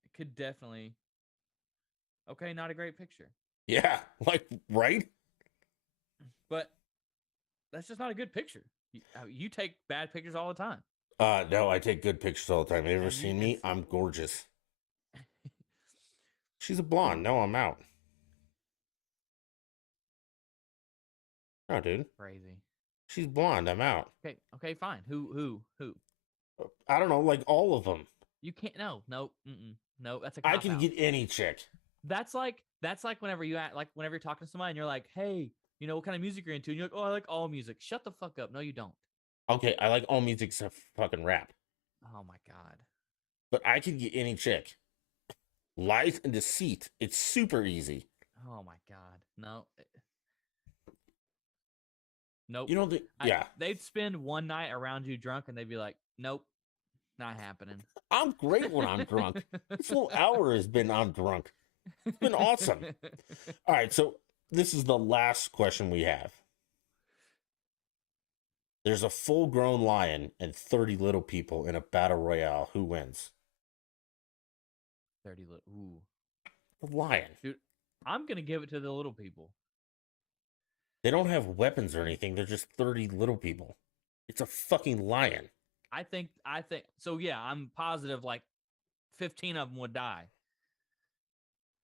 it could definitely. Okay, not a great picture. Yeah, like, right? But that's just not a good picture. You take bad pictures all the time. No, I take good pictures all the time. Have you ever And you seen me? it's I'm gorgeous. She's a blonde. No, I'm out. No, dude. crazy. She's blonde. I'm out. Okay, fine. Who? I don't know, like all of them. You can't. No. No. That's a I cop can out. get any chick. That's like whenever whenever you're talking to somebody and you're like, hey, what kind of music you're into? And you're like, oh, I like all music. Shut the fuck up. No, you don't. Okay, I like all music except fucking rap. Oh my god. But I can get any chick. Lies and deceit. It's super easy. Oh my god. No. Nope. You know the yeah. They'd spend one night around you drunk and they'd be like, nope, not happening. I'm great when I'm drunk. This whole hour has been I'm drunk. It's been awesome. All right, so this is the last question we have. There's a full-grown lion and 30 little people in a battle royale. Who wins? 30 little. Ooh. The lion. Dude, I'm going to give it to the little people. They don't have weapons or anything. They're just 30 little people. It's a fucking lion. I think so. Yeah, I'm positive like 15 of them would die.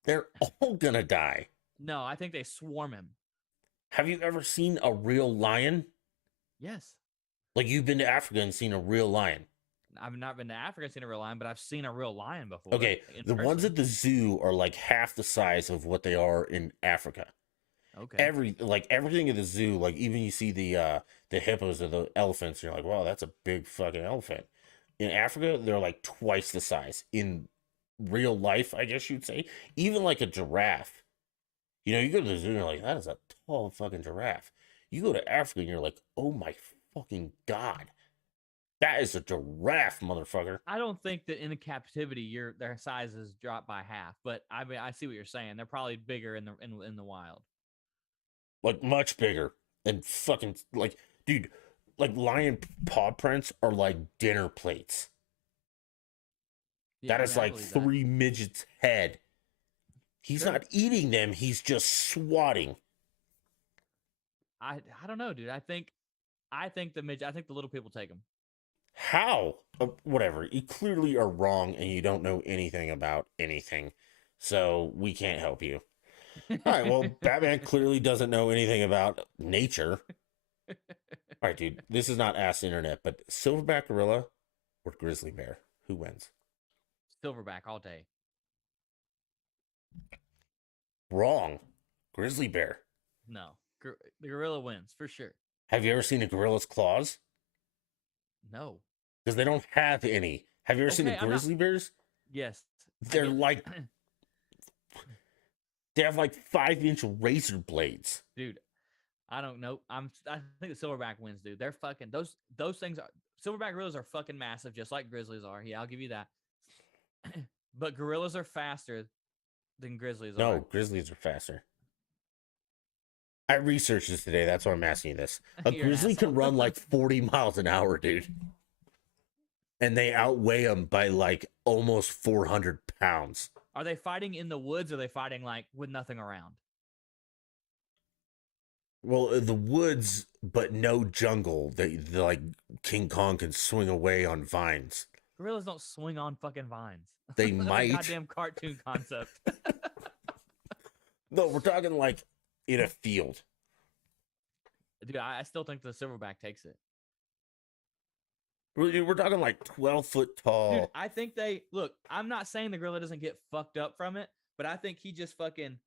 They're all gonna die. No, I think they swarm him. Have you ever seen a real lion? Yes. Like, you've been to Africa and seen a real lion. I've not been to Africa and seen a real lion, but I've seen a real lion before. Okay, the ones at the zoo are like half the size of what they are in Africa. Okay. Everything at the zoo, like even you see the hippos or the elephants, you're like, wow, that's a big fucking elephant. In Africa, they're like twice the size. In real life, I guess you'd say. Even like a giraffe. You go to the zoo and you're like, that is a tall fucking giraffe. You go to Africa and you're like, oh my fucking god. That is a giraffe, motherfucker. I don't think that in captivity their size is dropped by half, but I mean I see what you're saying. They're probably bigger in the wild. Like, much bigger. And fucking, like, dude, like, lion paw prints are like dinner plates. Yeah, That is like 3 midgets' head. He's not eating them, he's just swatting. I don't know, dude. I think the little people take them. How? Whatever. You clearly are wrong and you don't know anything about anything. So we can't help you. All right, well, Batman clearly doesn't know anything about nature. All right, dude, this is not Ask the Internet, but Silverback gorilla or grizzly bear? Who wins? Silverback all day. Wrong. Grizzly bear. No. The gorilla wins, for sure. Have you ever seen a gorilla's claws? No. Because they don't have any. Have you ever seen the grizzly bears? Yes. They're like... They have like 5-inch razor blades. Dude, I don't know. I think the silverback wins, dude. They're fucking those things are silverback gorillas are fucking massive, just like grizzlies are. Yeah, I'll give you that. But gorillas are faster than grizzlies are. No, grizzlies are faster. I researched this today. That's why I'm asking you this. A grizzly can run like 40 miles an hour, dude. And they outweigh them by like almost 400 pounds. Are they fighting in the woods or are they fighting like with nothing around? Well, the woods, but no jungle. They like King Kong can swing away on vines. Gorillas don't swing on fucking vines. They That's a might. goddamn cartoon concept. No, we're talking like in a field. Dude, I still think the silverback takes it. We're talking like 12-foot Dude, tall. I think they look. I'm not saying the gorilla doesn't get fucked up from it, but I think he just fucking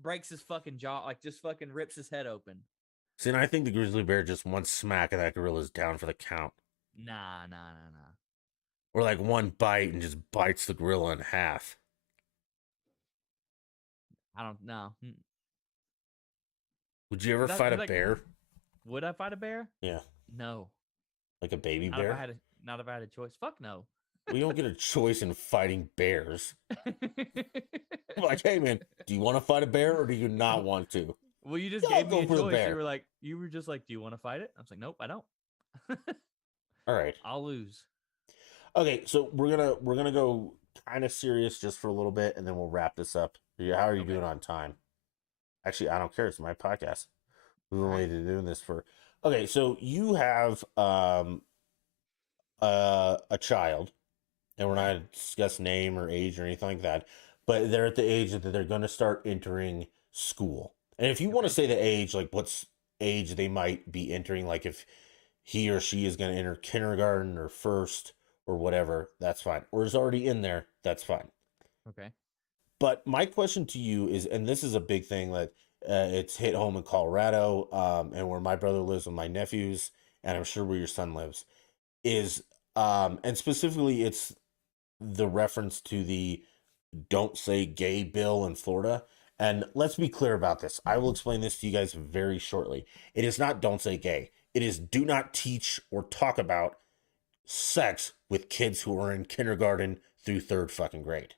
breaks his fucking jaw, like just fucking rips his head open. See, and I think the grizzly bear just one smack of that gorilla's down for the count. Nah. Or like one bite and just bites the gorilla in half. I don't know. Would you ever That, fight a like, bear? would I fight a bear? Yeah. No. Like a baby Not if I bear? had a not if I had a choice. Fuck no. We don't get a choice in fighting bears. Like, hey man, do you want to fight a bear or do you not want to? Well, you just Yeah, I'll gave me go a for the choice. bear. You were just like, do you want to fight it? I was like, nope, I don't. All right. I'll lose. Okay, so we're gonna go kind of serious just for a little bit, and then we'll wrap this up. How are you Okay. doing on time? Actually, I don't care. It's my podcast. We've All only right. been doing this for. Okay, so you have a child, and we're not Okay. gonna discuss name or age or anything like that, but they're at the age that they're going to start entering school. And if you want to Okay. say the age, like what's age they might be entering, like if he or she is going to enter kindergarten or first or whatever, that's fine. Or is already in there, that's fine. Okay. But my question to you is, and this is a big thing that it's hit home in Colorado, and where my brother lives with my nephews, and I'm sure where your son lives, is, and specifically, it's the reference to the "Don't Say Gay" bill in Florida. And let's be clear about this. I will explain this to you guys very shortly. It is not "Don't Say Gay." It is do not teach or talk about sex with kids who are in kindergarten through third fucking grade.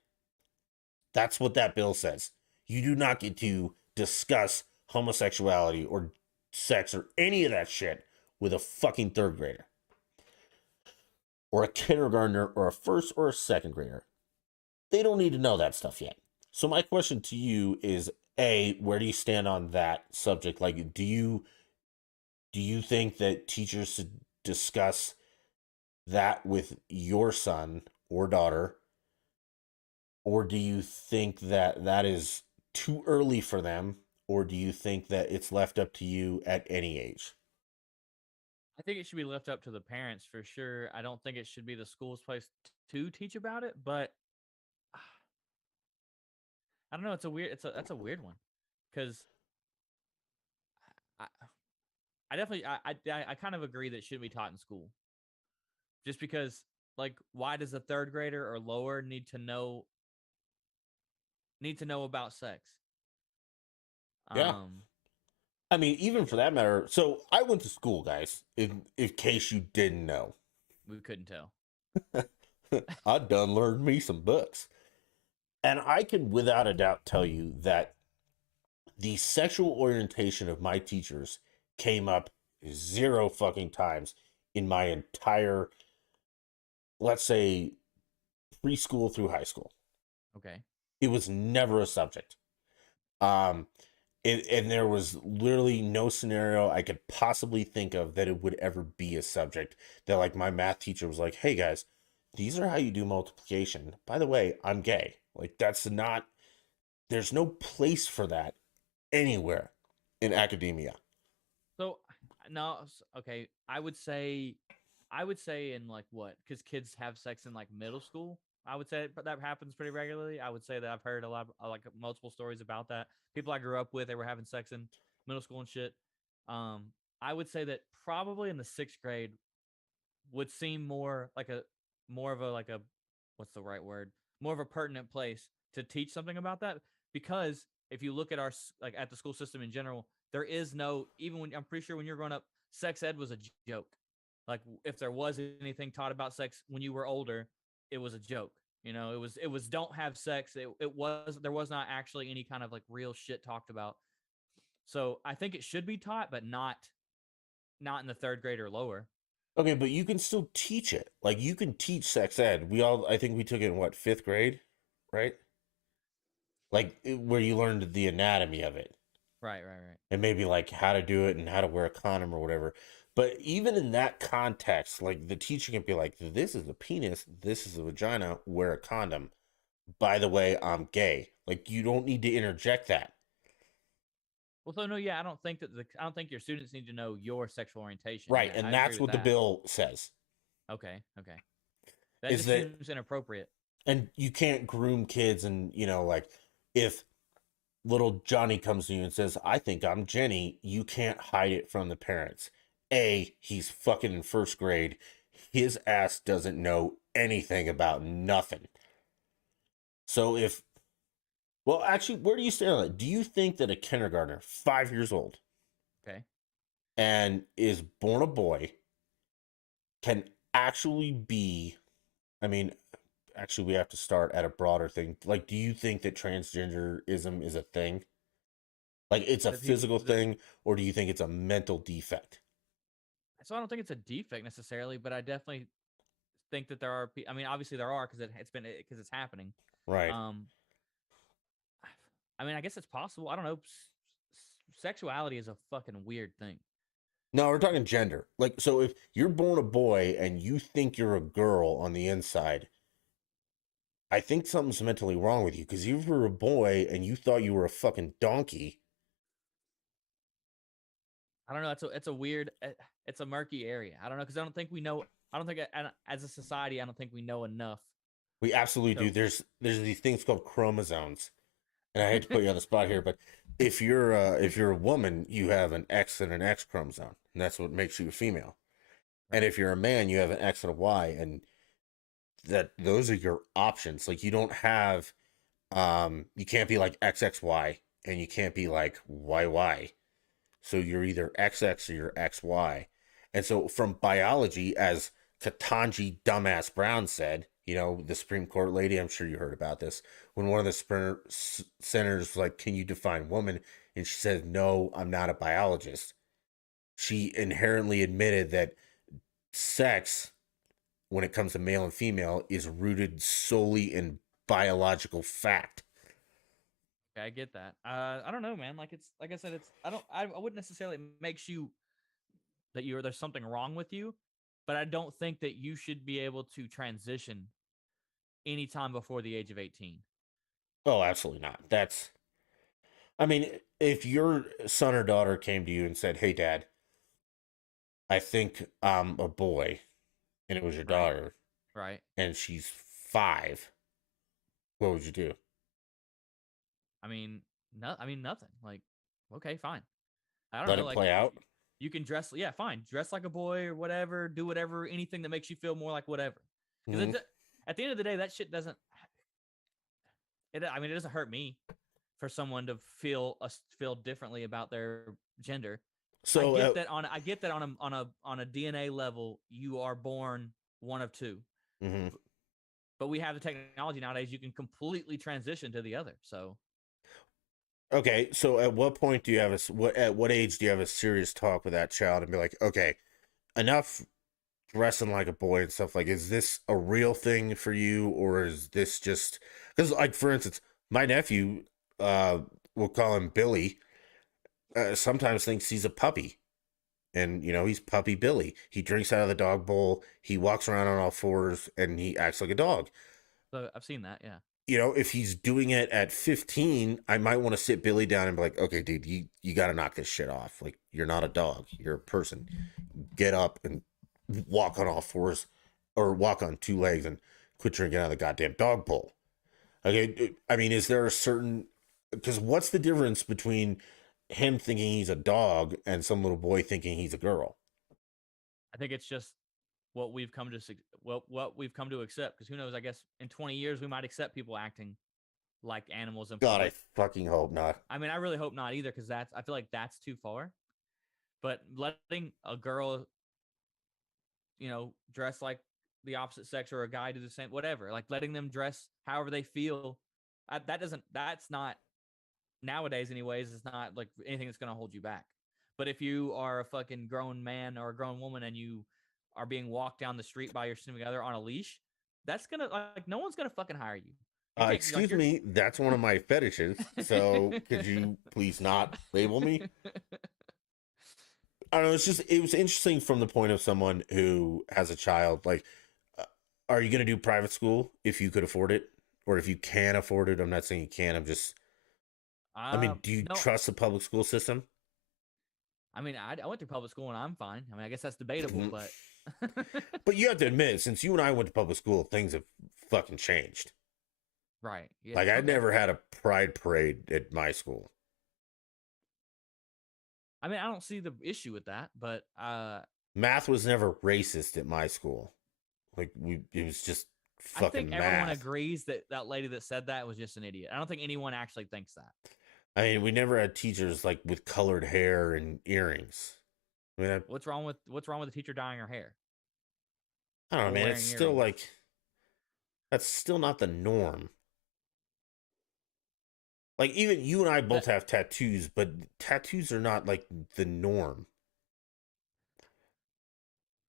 That's what that bill says. You do not get to discuss homosexuality or sex or any of that shit with a fucking third grader or a kindergartner or a first or a second grader. They don't need to know that stuff yet. So my question to you is, A, where do you stand on that subject? Like, do you think that teachers should discuss that with your son or daughter, or do you think that that is too early for them, or do you think that it's left up to you at any age? I think it should be left up to the parents for sure. I don't think it should be the school's place to teach about it, but I don't know. That's a weird one because I, I definitely, I kind of agree that it shouldn't be taught in school. Just because, like, why does a third grader or lower need to know about sex? Yeah. Um, I mean, even for that matter. So I went to school, guys. In case you didn't know, we couldn't tell. I done learned me some books, and I can without a doubt tell you that the sexual orientation of my teachers came up zero fucking times in my entire, let's say, preschool through high school. Okay. It was never a subject. Um, and there was literally no scenario I could possibly think of that it would ever be a subject that, like, my math teacher was like, hey guys, these are how you do multiplication. By the way, I'm gay. Like, that's not, there's no place for that anywhere in academia. So no, okay. I would say in like what? Because kids have sex in like middle school. I would say that happens pretty regularly. I would say that I've heard a lot, like multiple stories about that. People I grew up with, they were having sex in middle school and shit. Um, I would say that probably in the sixth grade would seem more of a like a what's the right word? More of a pertinent place to teach something about that because if you look at like at the school system in general, there is no even when I'm pretty sure when you're growing up, sex ed was a joke. Like if there was anything taught about sex when you were older, it was a joke. You know, it was don't have sex. It was there was not actually any kind of like real shit talked about. So I think it should be taught, but not in the third grade or lower. Okay, but you can still teach it. Like, you can teach sex ed. I think we took it in what, fifth grade, right? Like, where you learned the anatomy of it. Right. and maybe like how to do it and how to wear a condom or whatever. But even in that context, like the teacher can be like, "This is a penis, this is a vagina, wear a condom. By the way, I'm gay." Like you don't need to interject that. Well, so no, yeah, I don't think your students need to know your sexual orientation. Right, Yeah, and I agree that's with what the that. bill says. Okay. That Is just that seems inappropriate. and you can't groom kids and like if little Johnny comes to you and says, "I think I'm Jenny," you can't hide it from the parents. He's fucking in first grade. His ass doesn't know anything about nothing. So if, well, actually, where do you stand on that? Do you think that a kindergartner, 5 years old, Okay. and is born a boy, can actually be, I mean, actually, we have to start at a broader thing. Like, do you think that transgenderism is a thing? Like, it's a That he, physical that, thing, or do you think it's a mental defect? so I don't think it's a defect necessarily, but I definitely think that there are. I mean, obviously there are because because it's happening. Right. Um, I mean, I guess it's possible. I don't know. Sexuality is a fucking weird thing. No, we're talking gender. Like, so if you're born a boy and you think you're a girl on the inside, I think something's mentally wrong with you because if you were a boy and you thought you were a fucking donkey. I don't know. It's a weird. It's a murky area. I don't know because I don't think we know. I don't think as a society, I don't think we know enough We absolutely do. to. There's these things called chromosomes, and I hate to put you on the spot here, but if you're a woman, you have an X and an X chromosome, and that's what makes you a female. And Right. if you're a man, you have an X and a Y, and that those are your options. Like you don't have you can't be like XXY and you can't be like YY. So you're either XX or you're XY. And so from biology, as Katanji Dumbass Brown said, the Supreme Court lady, I'm sure you heard about this, when one of the senators was like, "Can you define woman?" And she said, "No, I'm not a biologist." She inherently admitted that sex, when it comes to male and female, is rooted solely in biological fact. I get that. I don't know, man. Like it's like I said, it's I don't I wouldn't necessarily makes you that you're there's something wrong with you, but I don't think that you should be able to transition anytime before the age of 18. Oh, absolutely not. I mean, if your son or daughter came to you and said, "Hey, dad, I think I'm a boy," and it was your Right. daughter, Right. and she's 5, what would you do? I mean, no. I mean nothing. Like, okay, fine. I don't Let know. it Like, play out? you can dress. Yeah, fine. Dress like a boy or whatever. Do whatever. Anything that makes you feel more like whatever. Because Hmm. at the end of the day, that shit doesn't. I mean, it doesn't hurt me for someone to feel differently about their gender. So, I get that on a DNA level, you are born one of two. mhm. But we have the technology nowadays; you can completely transition to the other. So Okay. So, at what point do you have at what age do you have a serious talk with that child and be like, "Okay, enough dressing like a boy and stuff, like, is this a real thing for you, or is this just because, like, for instance, my nephew, uh, we'll call him Billy, sometimes thinks he's a puppy, and he's puppy Billy. He drinks out of the dog bowl, he walks around on all fours, and he acts like a dog. I've seen that. Yeah. If he's doing it at 15, I might want to sit Billy down and be like, "Okay, dude, you got to knock this shit off. Like, you're not a dog, you're a person. Get up and walk on all fours, or walk on two legs, and quit drinking out of the goddamn dog bowl." Okay, I mean, is there a certain, because what's the difference between him thinking he's a dog and some little boy thinking he's a girl? I think it's just what we've come to what we've come to accept. Because who knows? I guess in 20 years we might accept people acting like animals in God, I public. fucking hope not. I mean, I really hope not either, because I feel like that's too far. But letting a girl, dress like the opposite sex or a guy do the same, whatever, like letting them dress however they feel, that's not nowadays, anyways. It's not like anything that's going to hold you back. But if you are a fucking grown man or a grown woman and you are being walked down the street by your significant other on a leash, that's gonna, like, no one's gonna fucking hire you. You can't like Excuse you're. me, that's one of my fetishes. So could you please not label me? I don't know. It's just it was interesting from the point of someone who has a child. Like, uh, are you going to do private school if you could afford it, or if you can afford it? I'm not saying you can. I'm just. I mean, do you No, trust the public school system? I mean, I went through public school and I'm fine. I mean, I guess that's debatable, Mhm. but But you have to admit, since you and I went to public school, things have fucking changed. right. Yeah. Like, I Okay. never had a pride parade at my school. I mean, I don't see the issue with that, but Math was never racist at my school. Like, it was just I think fucking everyone math. agrees that that lady that said that was just an idiot. I don't think anyone actually thinks that. I mean, we never had teachers like with colored hair and earrings. I mean, What's wrong with the teacher dyeing her hair I don't know, or man. It's wearing still earrings? like that's still not the norm. Like even you and I But both have tattoos, but tattoos are not like the norm.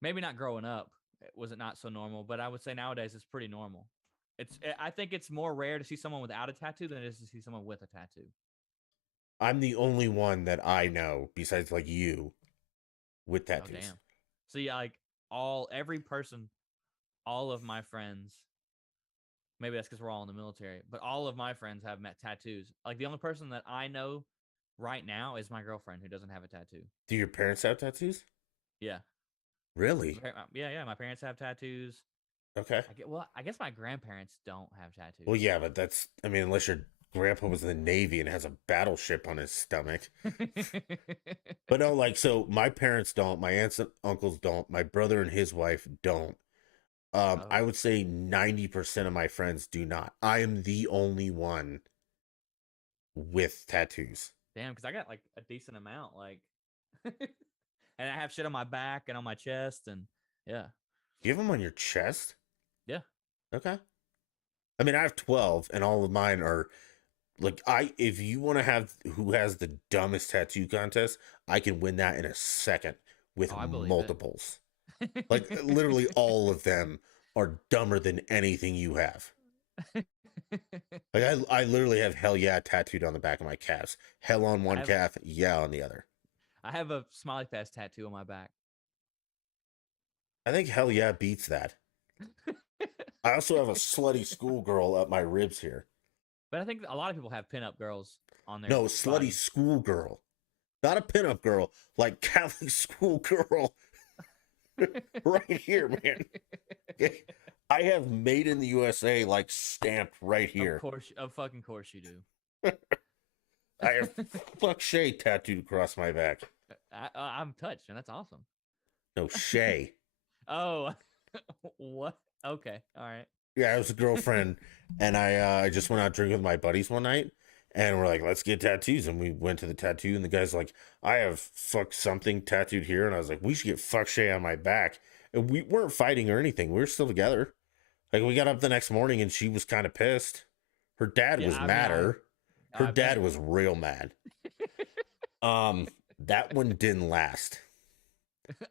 maybe not growing up was it not so normal, but I would say nowadays it's pretty normal. I think it's more rare to see someone without a tattoo than it is to see someone with a tattoo. I'm the only one that I know besides like you with Oh tattoos. damn. So yeah, like every person, all of my friends, maybe that's because we're all in the military, but all of my friends have met tattoos. Like the only person that I know right now is my girlfriend who doesn't have a tattoo. Do your parents have tattoos? Yeah. Really? Yeah. My parents have tattoos. Okay. I guess my grandparents don't have Well, tattoos. yeah, but that's I mean, unless your grandpa was in the Navy and has a battleship on his stomach. But no, like so my parents don't, my aunts and uncles don't, my brother and his wife don't. I Oh, would say 90% of my friends do not. I am the only one with tattoos. damn, because I got like a decent amount, like, and I have shit on my back and on my chest, and yeah, Do you have them on your chest? yeah. Okay. I mean, I have 12 and all of mine are like if you want to have who has the dumbest tattoo contest, I can win that in a second Oh, with I believe it. multiples. Like literally all of them are dumber than anything you have. Like I literally have hell yeah tattooed on the back of my calves. Hell on I one have calf, yeah on the other. I have a smiley face tattoo on my back. I think hell yeah beats that. I also have a slutty schoolgirl up my ribs here. But I think a lot of people have pinup girls on their No, slutty body. schoolgirl. Not a pinup girl, like Catholic schoolgirl right here, man. Okay? I have made in the USA like stamped right here. Of fucking course you do. I have fuck Shay tattooed across my back. I'm touched, and that's awesome. No, Shay. Oh, what? Okay, all right. Yeah, I was a girlfriend, and I just went out drinking with my buddies one night, and we're like, let's get tattoos, and we went to the tattoo, and the guy's like, I have fuck something tattooed here, and I was like, we should get fuck Shay on my back, and we weren't fighting or anything, we were still together. Like we got up the next morning, and she was kind of pissed. Her dad Yeah, was I mean, madder. Her I dad bet. was real mad. That one didn't last.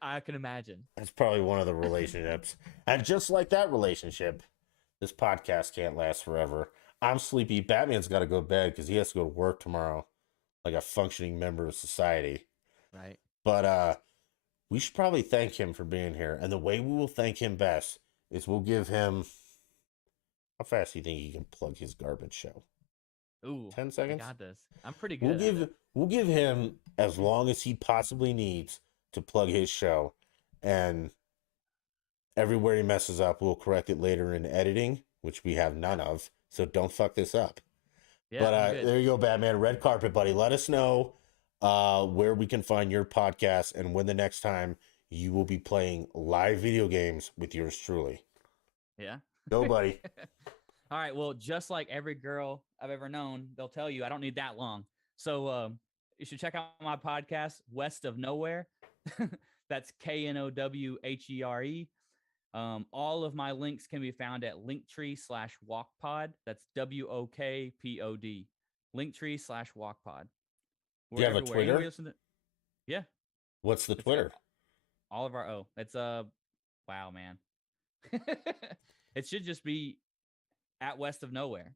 I can imagine. That's probably one of the relationships, and just like that relationship. This podcast can't last forever. I'm sleepy. Batman's got to go to bed because he has to go to work tomorrow, like a functioning member of society. Right. But we should probably thank him for being here. And the way we will thank him best is we'll give him. How fast do you think he can plug his garbage show? Ooh, 10 seconds. I got this. I'm pretty We'll good at give it. we'll give him as long as he possibly needs to plug his show, and everywhere he messes up, we'll correct it later in editing, which we have none of. So don't fuck this up. Yeah, But I'm good. there you go, Batman. Red carpet, buddy. Let us know where we can find your podcast and when the next time you will be playing live video games with yours truly. Yeah. Go, buddy. All right. Well, just like every girl I've ever known, they'll tell you I don't need that long. So you should check out my podcast, West of Nowhere. That's KNOWHERE. All of my links can be found at linktree/walkpod. That's WOKPOD. Linktree/walkpod. Do We're you have a everywhere. Anywhere Twitter? you listen to, yeah, What's the it's Twitter? all of our it's wow, man. It should just be at West of Nowhere.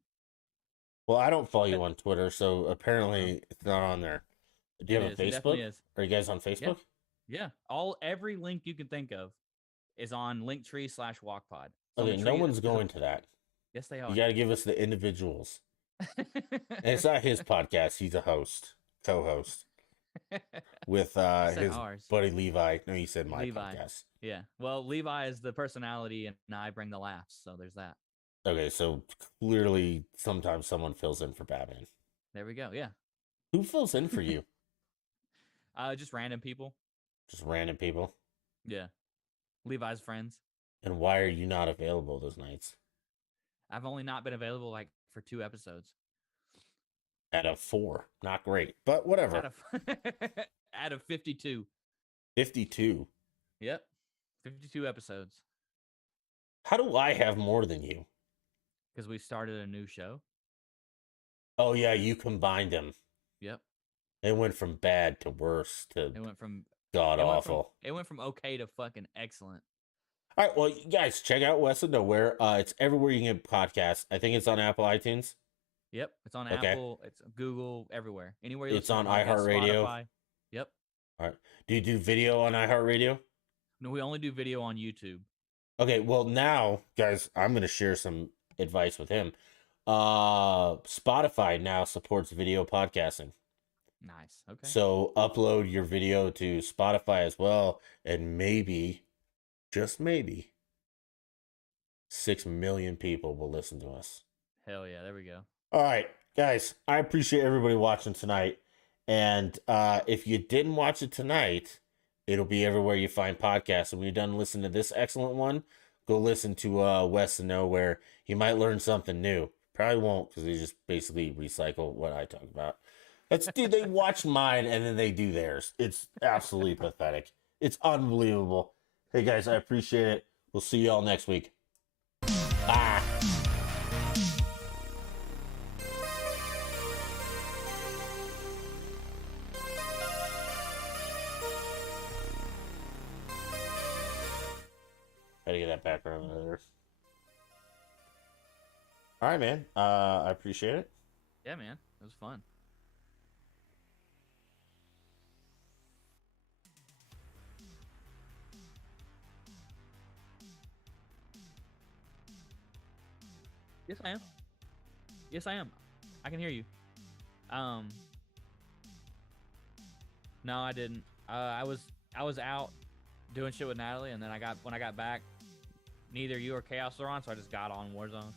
Well, I don't follow you on Twitter, so apparently it's not on there. Do you It have a is. It Facebook? definitely is. Are you guys on Yeah. Facebook? Yeah. Every link you can think of is on Linktree/WalkPod. So Okay, no one's going to that. Yes, they You are. got to give us the individuals. And it's not his podcast. He's a host, co-host with I said his ours. buddy Levi. No, you said my Levi. podcast. Yeah. Well, Levi is the personality, and I bring the laughs. So there's that. Okay, so clearly sometimes someone fills in for Batman. There we go. Yeah. Who fills in for you? Just random people. Just random people. Yeah. Levi's friends. And why are you not available those nights? I've only not been available like for 2 episodes. Out of 4, not great, but whatever. Out of 52. 52. Yep. 52 episodes. How do I have more than you? Because we started a new show. Oh yeah, you combined them. Yep. It went from bad to worse to It went from god awful. It went from okay to fucking excellent. All right, well, you guys, check out West of Nowhere. It's everywhere you can get podcasts. I think it's on Apple iTunes. Yep, it's on Okay. Apple, it's Google, everywhere. Anywhere you It's listen on to podcasts, iHeartRadio. Spotify. Yep. All right. Do you do video on iHeartRadio? No, we only do video on YouTube. Okay, well now, guys, I'm gonna share some advice with him. Spotify now supports video podcasting. Nice. Okay. So upload your video to Spotify as well, and maybe, just maybe, 6 million people will listen to us. Hell yeah, there we go. All right, guys, I appreciate everybody watching tonight. And if you didn't watch it tonight, it'll be everywhere you find podcasts. And when you're done listening to this excellent one, go listen to West of Nowhere. You might learn something new. Probably won't, because they just basically recycle what I talk about. Dude, they watch mine and then they do theirs. It's absolutely pathetic. It's unbelievable. Hey guys, I appreciate it. We'll see y'all next week. Bye. Gotta get that background out of there. All right, man. I appreciate it. Yeah, man. It was fun. Yes, I am. Yes, I am. I can hear you. No, I didn't. I was out doing shit with Natalie, and then when I got back, neither you or Chaos were on, so I just got on Warzone.